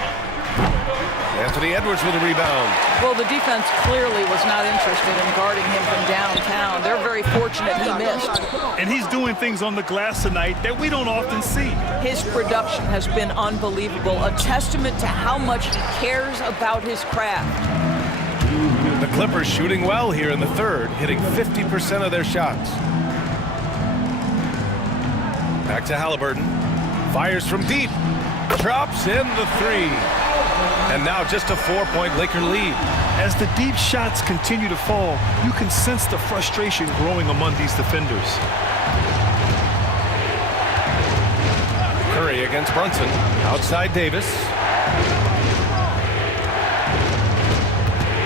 Anthony Edwards with a rebound. Well, the defense clearly was not interested in guarding him from downtown. They're very fortunate he missed. And he's doing things on the glass tonight that we don't often see. His production has been unbelievable, a testament to how much he cares about his craft. The Clippers shooting well here in the third, hitting 50% of their shots. Back to Halliburton. Fires from deep. Drops in the 3. And now just a 4-point Laker lead. As the deep shots continue to fall, you can sense the frustration growing among these defenders. Curry against Brunson. Outside Davis.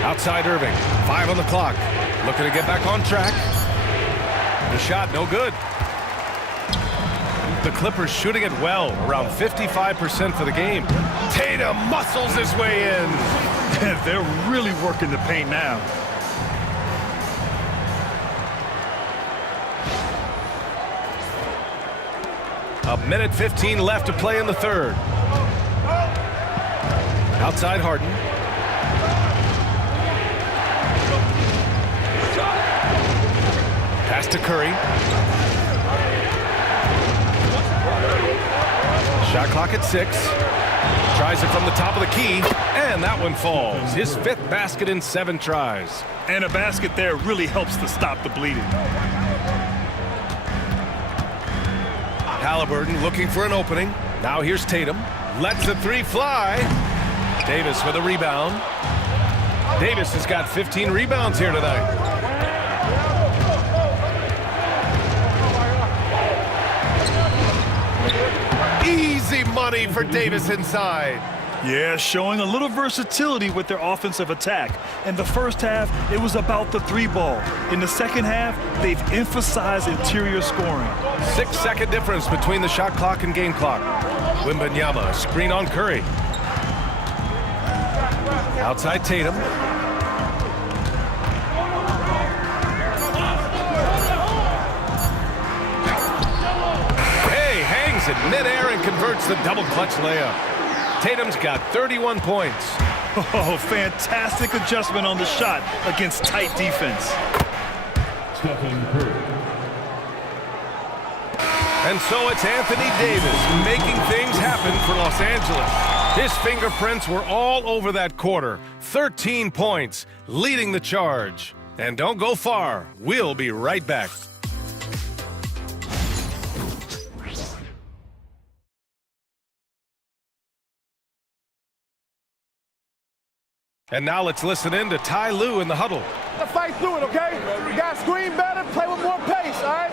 Outside Irving. 5 on the clock. Looking to get back on track. The shot no good. The Clippers shooting it well, around 55% for the game. Tatum muscles his way in. They're really working the paint now. A minute 15 left to play in the third. Outside Harden. Pass to Curry. Shot clock at 6. Tries it from the top of the key, and that one falls. His 5th basket in 7 tries. And a basket there really helps to stop the bleeding. Halliburton looking for an opening. Now here's Tatum. Lets the 3 fly. Davis with a rebound. Davis has got 15 rebounds here tonight. Easy money for Davis inside. Yeah, showing a little versatility with their offensive attack. In the first half, it was about the 3 ball. In the second half, they've emphasized interior scoring. 6-second difference between the shot clock and game clock. Wembanyama, screen on Curry. Outside Tatum. Hey, hangs in midair and converts the double clutch layup. Tatum's got 31 points. Oh, fantastic adjustment on the shot against tight defense. Stephen Curry. And so it's Anthony Davis making things happen for Los Angeles. His fingerprints were all over that quarter. 13 points, leading the charge. And don't go far. We'll be right back. And now let's listen in to Ty Lue in the huddle. Fight through it, okay? You got to screen better, play with more pace, all right?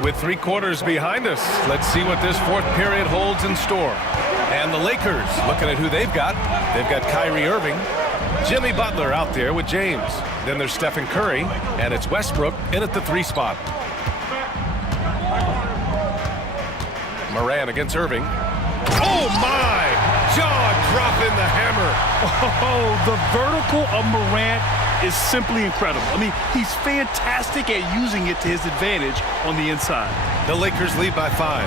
With 3 quarters behind us, let's see what this 4th period holds in store. And the Lakers, looking at who they've got. They've got Kyrie Irving, Jimmy Butler out there with James. Then there's Stephen Curry, and it's Westbrook in at the 3 spot. Morant against Irving. Oh, my! Jaw-dropping the hammer. Oh, the vertical of Morant is simply incredible. I mean, he's fantastic at using it to his advantage on the inside. The Lakers lead by 5.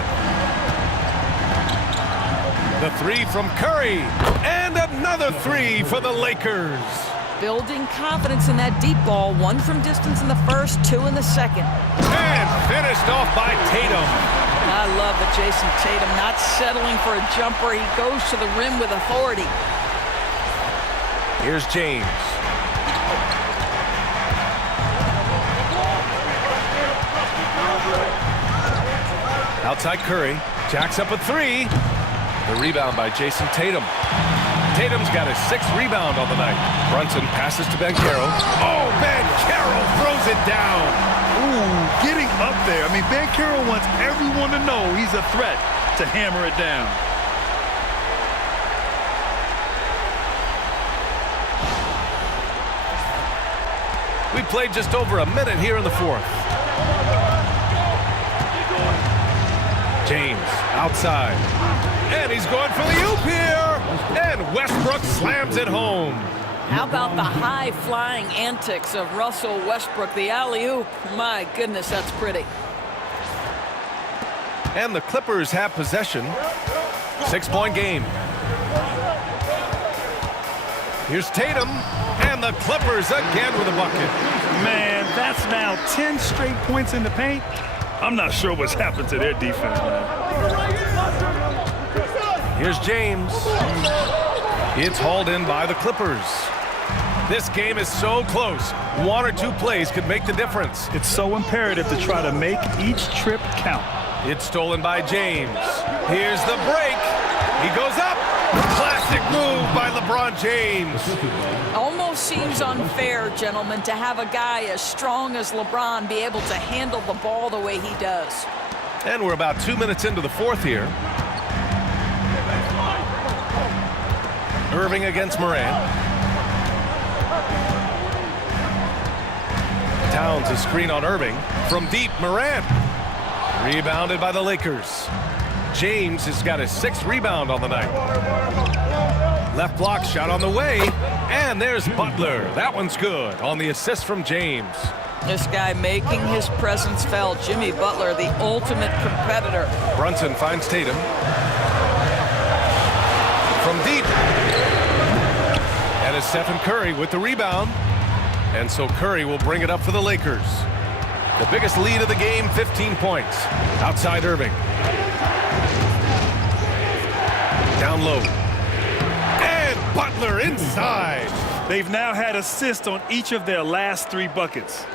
The 3 from Curry, and another 3 for the Lakers. Building confidence in that deep ball. 1 from distance in the first, 2 in the second. And finished off by Tatum. I love that Jason Tatum not settling for a jumper. He goes to the rim with authority. Here's James. Outside Curry. Jacks up a 3. The rebound by Jason Tatum. Tatum's got his 6th rebound on the night. Brunson passes to Banchero. Oh, Banchero throws it down. Ooh, getting up there. I mean, Banchero wants everyone to know he's a threat to hammer it down. We played just over a minute here in the 4th. James outside. And he's going for the oop here. And Westbrook slams it home. How about the high-flying antics of Russell Westbrook, the alley-oop? My goodness, that's pretty. And the Clippers have possession. 6-point game. Here's Tatum. And the Clippers again with a bucket. Man, that's now 10 straight points in the paint. I'm not sure what's happened to their defense, man. Here's James. It's hauled in by the Clippers. This game is so close. 1 or 2 plays could make the difference. It's so imperative to try to make each trip count. It's stolen by James. Here's the break. He goes up. Classic move by LeBron James. Almost seems unfair, gentlemen, to have a guy as strong as LeBron be able to handle the ball the way he does. And we're about 2 minutes into the 4th here. Irving against Morant. Towns a screen on Irving. From deep, Morant. Rebounded by the Lakers. James has got his 6th rebound on the night. Left block shot on the way. And there's Butler. That one's good on the assist from James. This guy making his presence felt. Jimmy Butler, the ultimate competitor. Brunson finds Tatum. From deep. And it's Stephen Curry with the rebound. And so Curry will bring it up for the Lakers. The biggest lead of the game, 15 points. Outside Irving. Down low. And Butler inside. They've now had assists on each of their last 3 buckets.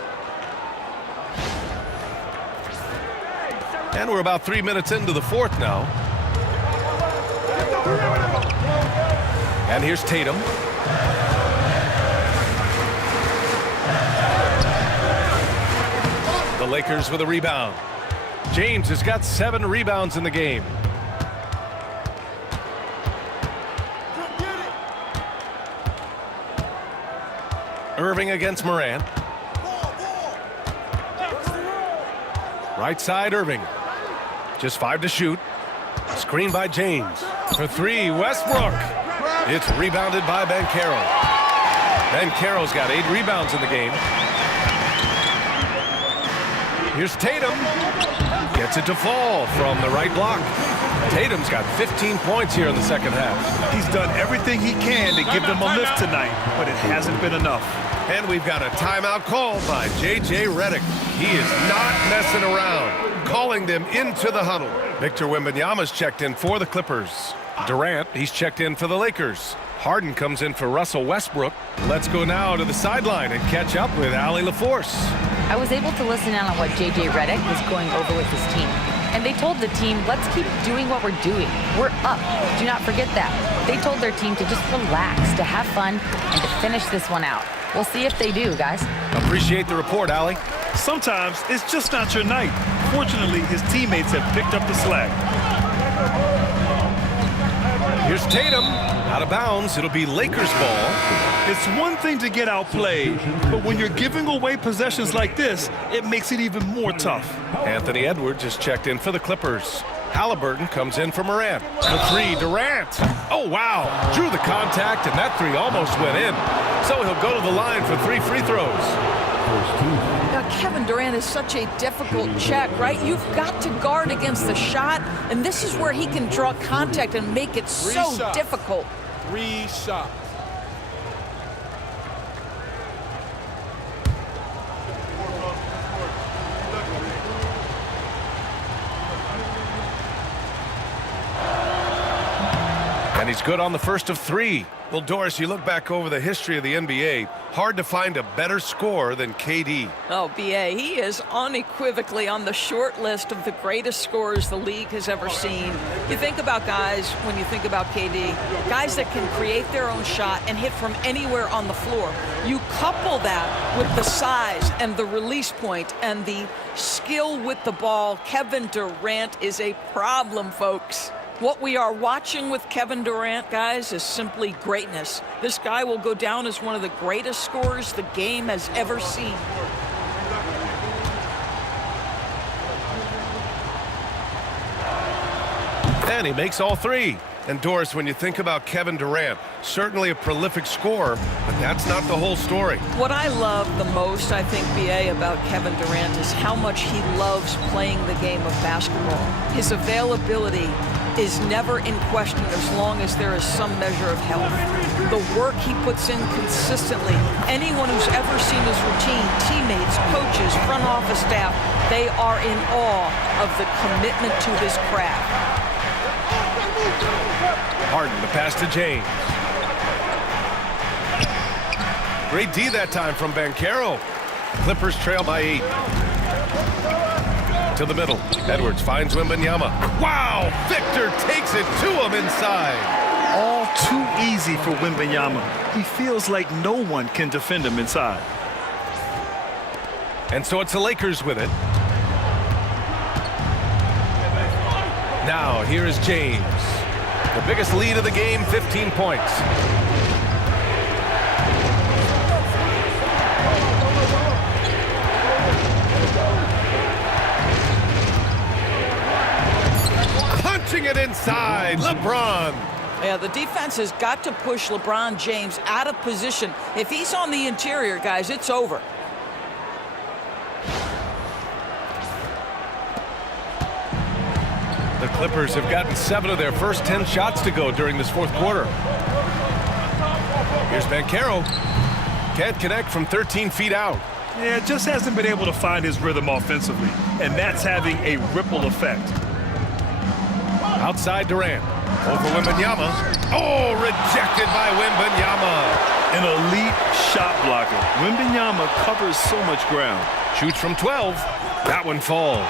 And we're about 3 minutes into the 4th now. And here's Tatum. The Lakers with a rebound. James has got 7 rebounds in the game. Irving against Morant. Right side, Irving. Just 5 to shoot. Screen by James. For 3, Westbrook. It's rebounded by Banchero. Banchero's got 8 rebounds in the game. Here's Tatum. Gets it to fall from the right block. Tatum's got 15 points here in the second half. He's done everything he can to give them a lift tonight, but it hasn't been enough. And we've got a timeout called by J.J. Redick. He is not messing around, calling them into the huddle. Victor Wembanyama's checked in for the Clippers. Durant, he's checked in for the Lakers. Harden comes in for Russell Westbrook. Let's go now to the sideline and catch up with Allie LaForce. I was able to listen in on what J.J. Redick was going over with his team. And they told the team, let's keep doing what we're doing. We're up. Do not forget that. They told their team to just relax, to have fun, and to finish this one out. We'll see if they do, guys. Appreciate the report, Allie. Sometimes it's just not your night. Fortunately, his teammates have picked up the slack. Here's Tatum. Out of bounds. It'll be Lakers ball. It's one thing to get outplayed, but when you're giving away possessions like this, it makes it even more tough. Anthony Edwards is checked in for the Clippers. Halliburton comes in for Morant. The three, Durant. Oh, wow. Drew the contact, and that three almost went in. So he'll go to the line for 3 free throws. Now, Kevin Durant is such a difficult check, right? You've got to guard against the shot, and this is where he can draw contact and make it so difficult. 3 shots. And he's good on the first of 3. Well, Doris, you look back over the history of the NBA, hard to find a better scorer than KD. Oh, B.A., he is unequivocally on the short list of the greatest scorers the league has ever seen. You think about guys, when you think about KD, guys that can create their own shot and hit from anywhere on the floor. You couple that with the size and the release point and the skill with the ball. Kevin Durant is a problem, folks. What we are watching with Kevin Durant, guys, is simply greatness. This guy will go down as one of the greatest scorers the game has ever seen. And he makes all 3. And Doris, when you think about Kevin Durant, certainly a prolific scorer, but that's not the whole story. What I love the most, I think, B.A., about Kevin Durant is how much he loves playing the game of basketball. His availability is never in question as long as there is some measure of health. The work he puts in consistently, anyone who's ever seen his routine, teammates, coaches, front office staff, they are in awe of the commitment to his craft. Harden, the pass to James. Great D that time from Banchero. Clippers trail by 8. To the middle. Edwards finds Wembanyama. Wow! Victor takes it to him inside. All too easy for Wembanyama. He feels like no one can defend him inside. And so it's the Lakers with it. Now here is James. The biggest lead of the game, 15 points. Punching it inside, LeBron. Yeah, the defense has got to push LeBron James out of position. If he's on the interior, guys, it's over. The Clippers have gotten 7 of their first 10 shots to go during this fourth quarter. Here's Banchero. Can't connect from 13 feet out. Yeah, just hasn't been able to find his rhythm offensively, and that's having a ripple effect. Outside Durant. Over Wembanyama. Oh, rejected by Wembanyama. An elite shot blocker. Wembanyama covers so much ground. Shoots from 12. That one falls.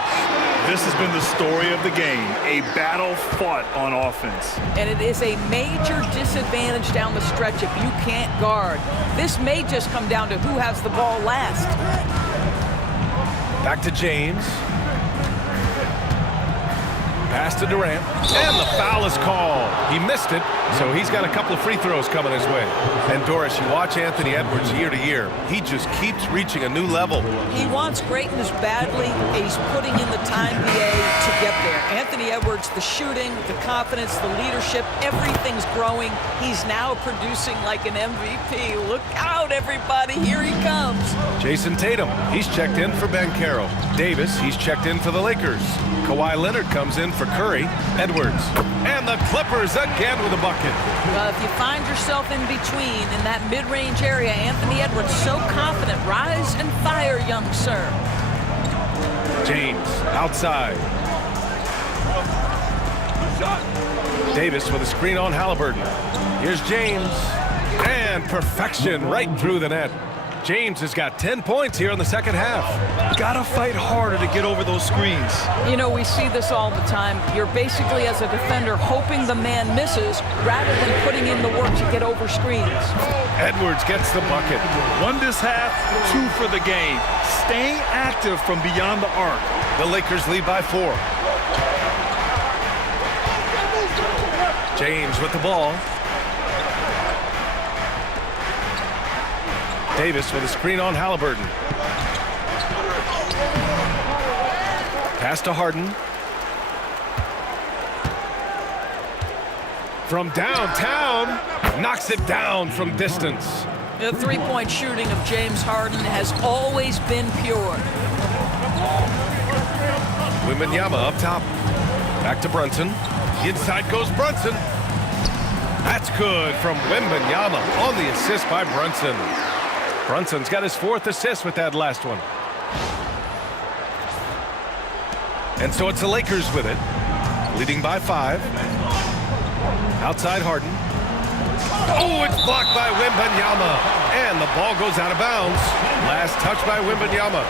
This has been the story of the game, a battle fought on offense. And it is a major disadvantage down the stretch if you can't guard. This may just come down to who has the ball last. Back to James. Pass to Durant. And the foul is called. He missed it, so he's got a couple of free throws coming his way. And Doris, you watch Anthony Edwards year to year. He just keeps reaching a new level. He wants greatness badly. He's putting in the time, BA, to get there. Anthony Edwards, the shooting, the confidence, the leadership, everything's growing. He's now producing like an MVP. Look out, everybody. Here he comes. Jason Tatum, he's checked in for Banchero. Davis, he's checked in for the Lakers. Kawhi Leonard comes in for Curry. Edwards. And the Clippers again with a bucket. Well, if you find yourself in between in that mid-range area, Anthony Edwards so confident. Rise and fire, young sir. James outside. Davis with a screen on Halliburton. Here's James. And perfection right through the net. James has got 10 points here in the second half. Gotta fight harder to get over those screens. You know, we see this all the time. You're basically, as a defender, hoping the man misses rather than putting in the work to get over screens. Edwards gets the bucket. 1 this half, 2 for the game. Staying active from beyond the arc. The Lakers lead by 4. James with the ball. Davis with a screen on Halliburton. Pass to Harden. From downtown, knocks it down from distance. The three-point shooting of James Harden has always been pure. Wembanyama up top. Back to Brunson. Inside goes Brunson. That's good from Wembanyama on the assist by Brunson. Brunson's got his 4th assist with that last one. And so it's the Lakers with it, leading by 5. Outside Harden. Oh, it's blocked by Wembanyama. And the ball goes out of bounds. Last touch by Wembanyama.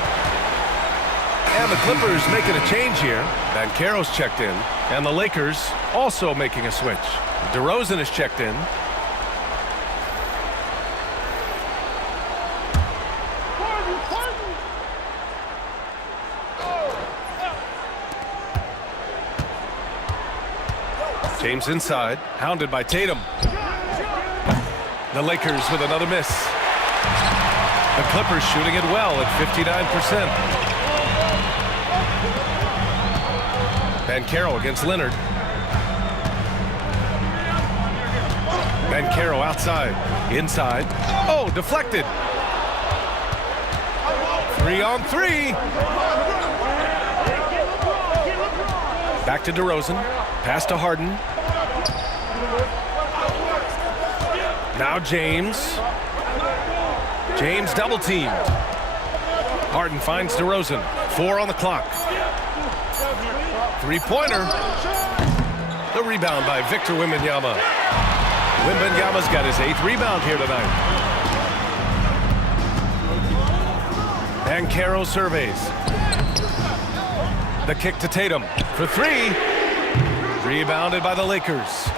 And the Clippers making a change here. Banchero's checked in. And the Lakers also making a switch. DeRozan is checked in. James inside, hounded by Tatum. The Lakers with another miss. The Clippers shooting it well at 59%. Banchero against Leonard. Banchero outside, inside. Oh, deflected. 3-on-3. Back to DeRozan. Pass to Harden. Now James. James double teamed. Harden finds DeRozan. 4 on the clock. Three-pointer. The rebound by Victor Wembanyama. Wembanyama's got his 8th rebound here tonight. Banchero surveys. The kick to Tatum for 3. Rebounded by the Lakers.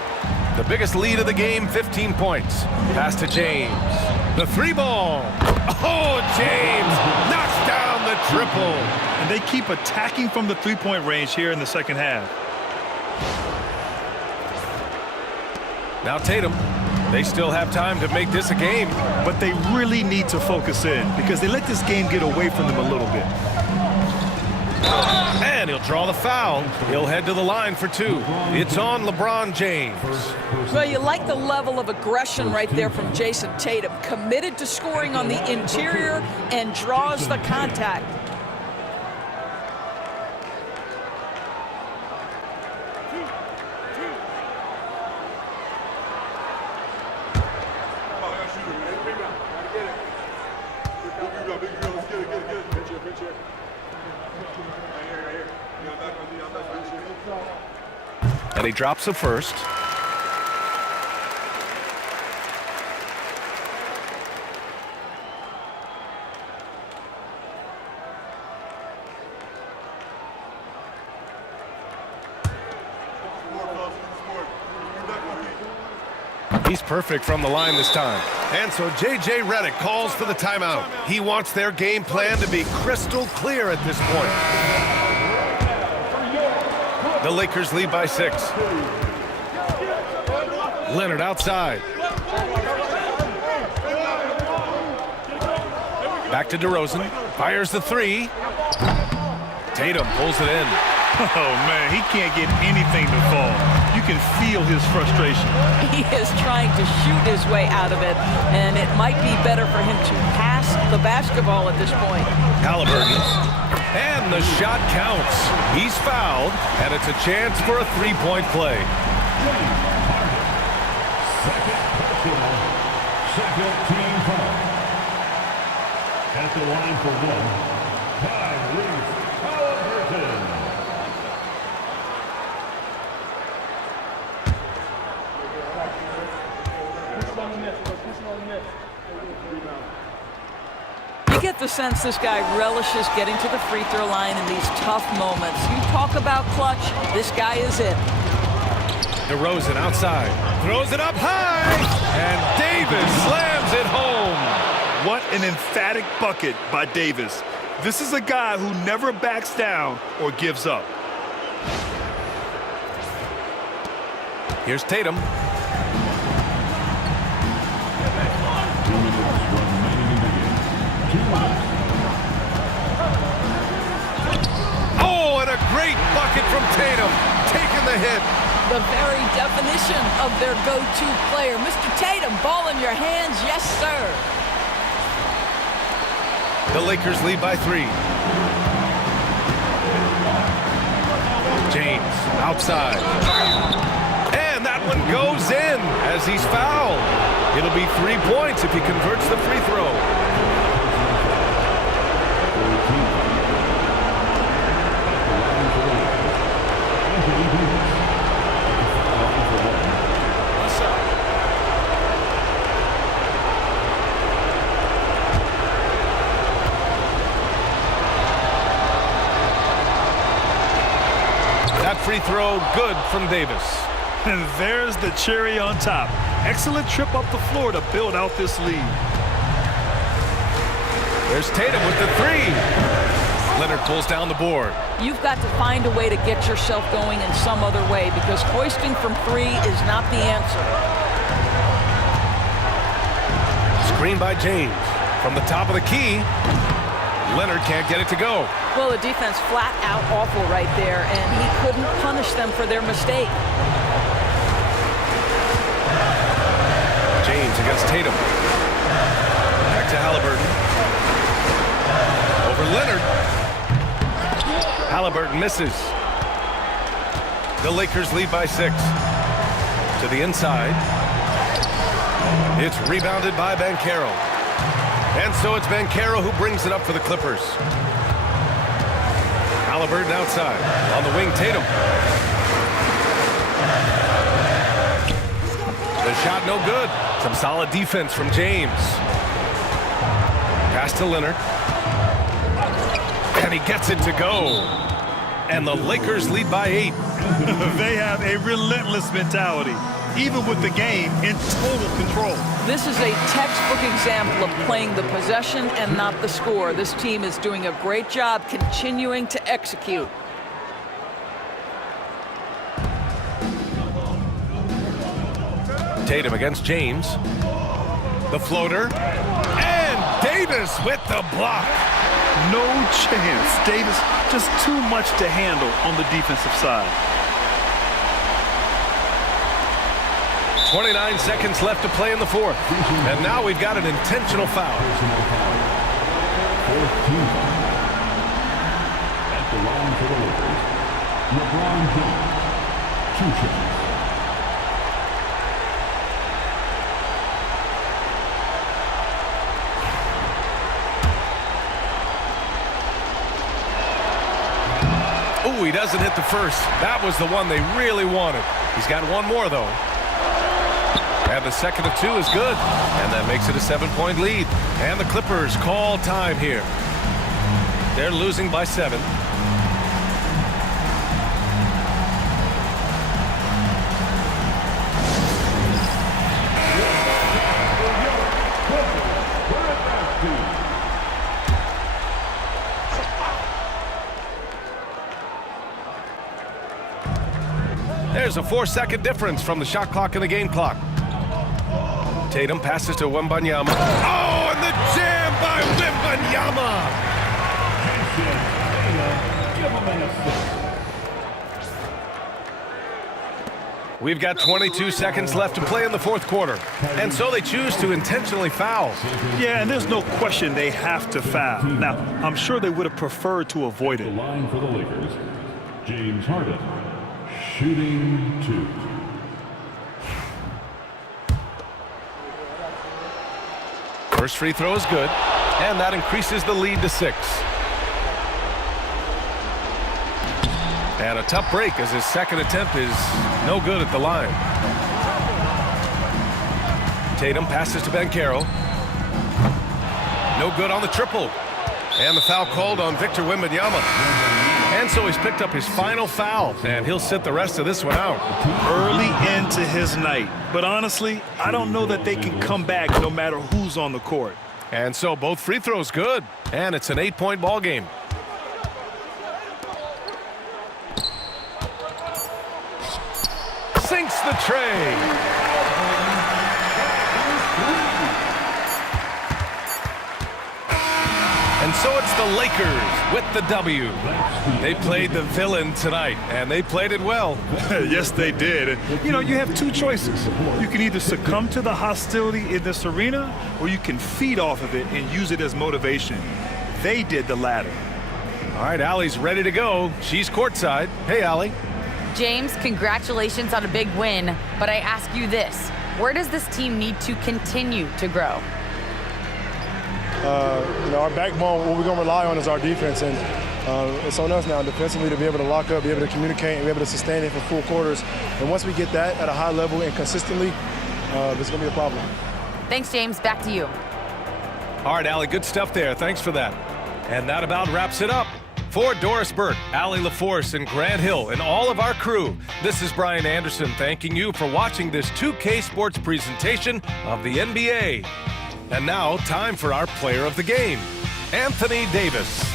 The biggest lead of the game, 15 points. Pass to James. The 3-ball. Oh, James knocks down the triple. And they keep attacking from the 3-point range here in the second half. Now Tatum. They still have time to make this a game. But they really need to focus in because they let this game get away from them a little bit. And he'll draw the foul. He'll head to the line for 2. It's on LeBron James. Well, you like the level of aggression right there from Jason Tatum. Committed to scoring on the interior and draws the contact. And he drops the first. He's perfect from the line this time. And so J.J. Redick calls for the timeout. He wants their game plan to be crystal clear at this point. The Lakers lead by 6. Leonard outside. Back to DeRozan. Fires the 3. Tatum pulls it in. Oh, man, he can't get anything to fall. You can feel his frustration. He is trying to shoot his way out of it, and it might be better for him to pass the basketball at this point. Halliburton. And the shot counts. He's fouled, and it's a chance for a 3-point play. Second team foul. At the line for 1, Halliburton. You get the sense this guy relishes getting to the free throw line in these tough moments. You talk about clutch, this guy is it. DeRozan outside. Throws it up high. And Davis slams it home. What an emphatic bucket by Davis. This is a guy who never backs down or gives up. Here's Tatum. 2 minutes remaining in the game. 2 minutes. Oh, and a great bucket from Tatum. Taking the hit. The very definition of their go-to player. Mr. Tatum, ball in your hands, yes, sir. The Lakers lead by 3. James outside. And that one goes in as he's fouled. It'll be 3 points if he converts the free throw. That free throw good from Davis. And there's the cherry on top. Excellent trip up the floor to build out this lead. There's Tatum with the 3. Leonard pulls down the board. You've got to find a way to get yourself going in some other way because hoisting from 3 is not the answer. Screen by James. From the top of the key, Leonard can't get it to go. Well, the defense flat out awful right there, and he couldn't punish them for their mistake. James against Tatum. Back to Halliburton. Over Leonard. Halliburton misses. The Lakers lead by 6. To the inside. It's rebounded by Banchero. And so it's Banchero who brings it up for the Clippers. Halliburton outside. On the wing, Tatum. The shot no good. Some solid defense from James. Pass to Leonard. And he gets it to go. And the Lakers lead by 8. They have a relentless mentality, even with the game in total control. This is a textbook example of playing the possession and not the score. This team is doing a great job continuing to execute. Tatum against James. The floater. And Davis with the block. No chance. Davis just too much to handle on the defensive side. 29 seconds left to play in the 4th. And now we've got an intentional foul. Fourth team foul. At the line for the Lakers, LeBron James. 2 shots. Oh, he doesn't hit the first. That was the one they really wanted. He's got one more, though. And the second of 2 is good. And that makes it a 7-point lead. And the Clippers call time here. They're losing by 7. There's a 4-second difference from the shot clock and the game clock. Tatum passes to Wembanyama. Oh, and the jam by Wembanyama! We've got 22 seconds left to play in the 4th quarter. And so they choose to intentionally foul. Yeah, and there's no question they have to foul. Now, I'm sure they would have preferred to avoid The it. line for the Lakers, James Harden. Shooting 2. First free throw is good, and that increases the lead to 6. And a tough break as his second attempt is no good at the line. Tatum passes to Banchero. No good on the triple. And the foul called on Victor Wembanyama. And so he's picked up his final foul, and he'll sit the rest of this one out. Early into his night. But honestly, I don't know that they can come back no matter who's on the court. And so both free throws good, and it's an 8-point ball game. sinks the tray. And so it's the Lakers with the W. They played the villain tonight, and they played it well. Yes, they did. You know, you have two choices. You can either succumb to the hostility in this arena, or you can feed off of it and use it as motivation. They did the latter. All right, Allie's ready to go. She's courtside. Hey, Allie. James, congratulations on a big win, but I ask you this. Where does this team need to continue to grow? Our backbone, what we're going to rely on is our defense, and it's on us now defensively to be able to lock up, be able to communicate, and be able to sustain it for full quarters. And once we get that at a high level and consistently, it's going to be a problem. Thanks, James. Back to you. All right, Allie, good stuff there. Thanks for that. And that about wraps it up. For Doris Burke, Allie LaForce, and Grant Hill, and all of our crew, this is Brian Anderson thanking you for watching this 2K Sports presentation of the NBA. And now, time for our player of the game, Anthony Davis.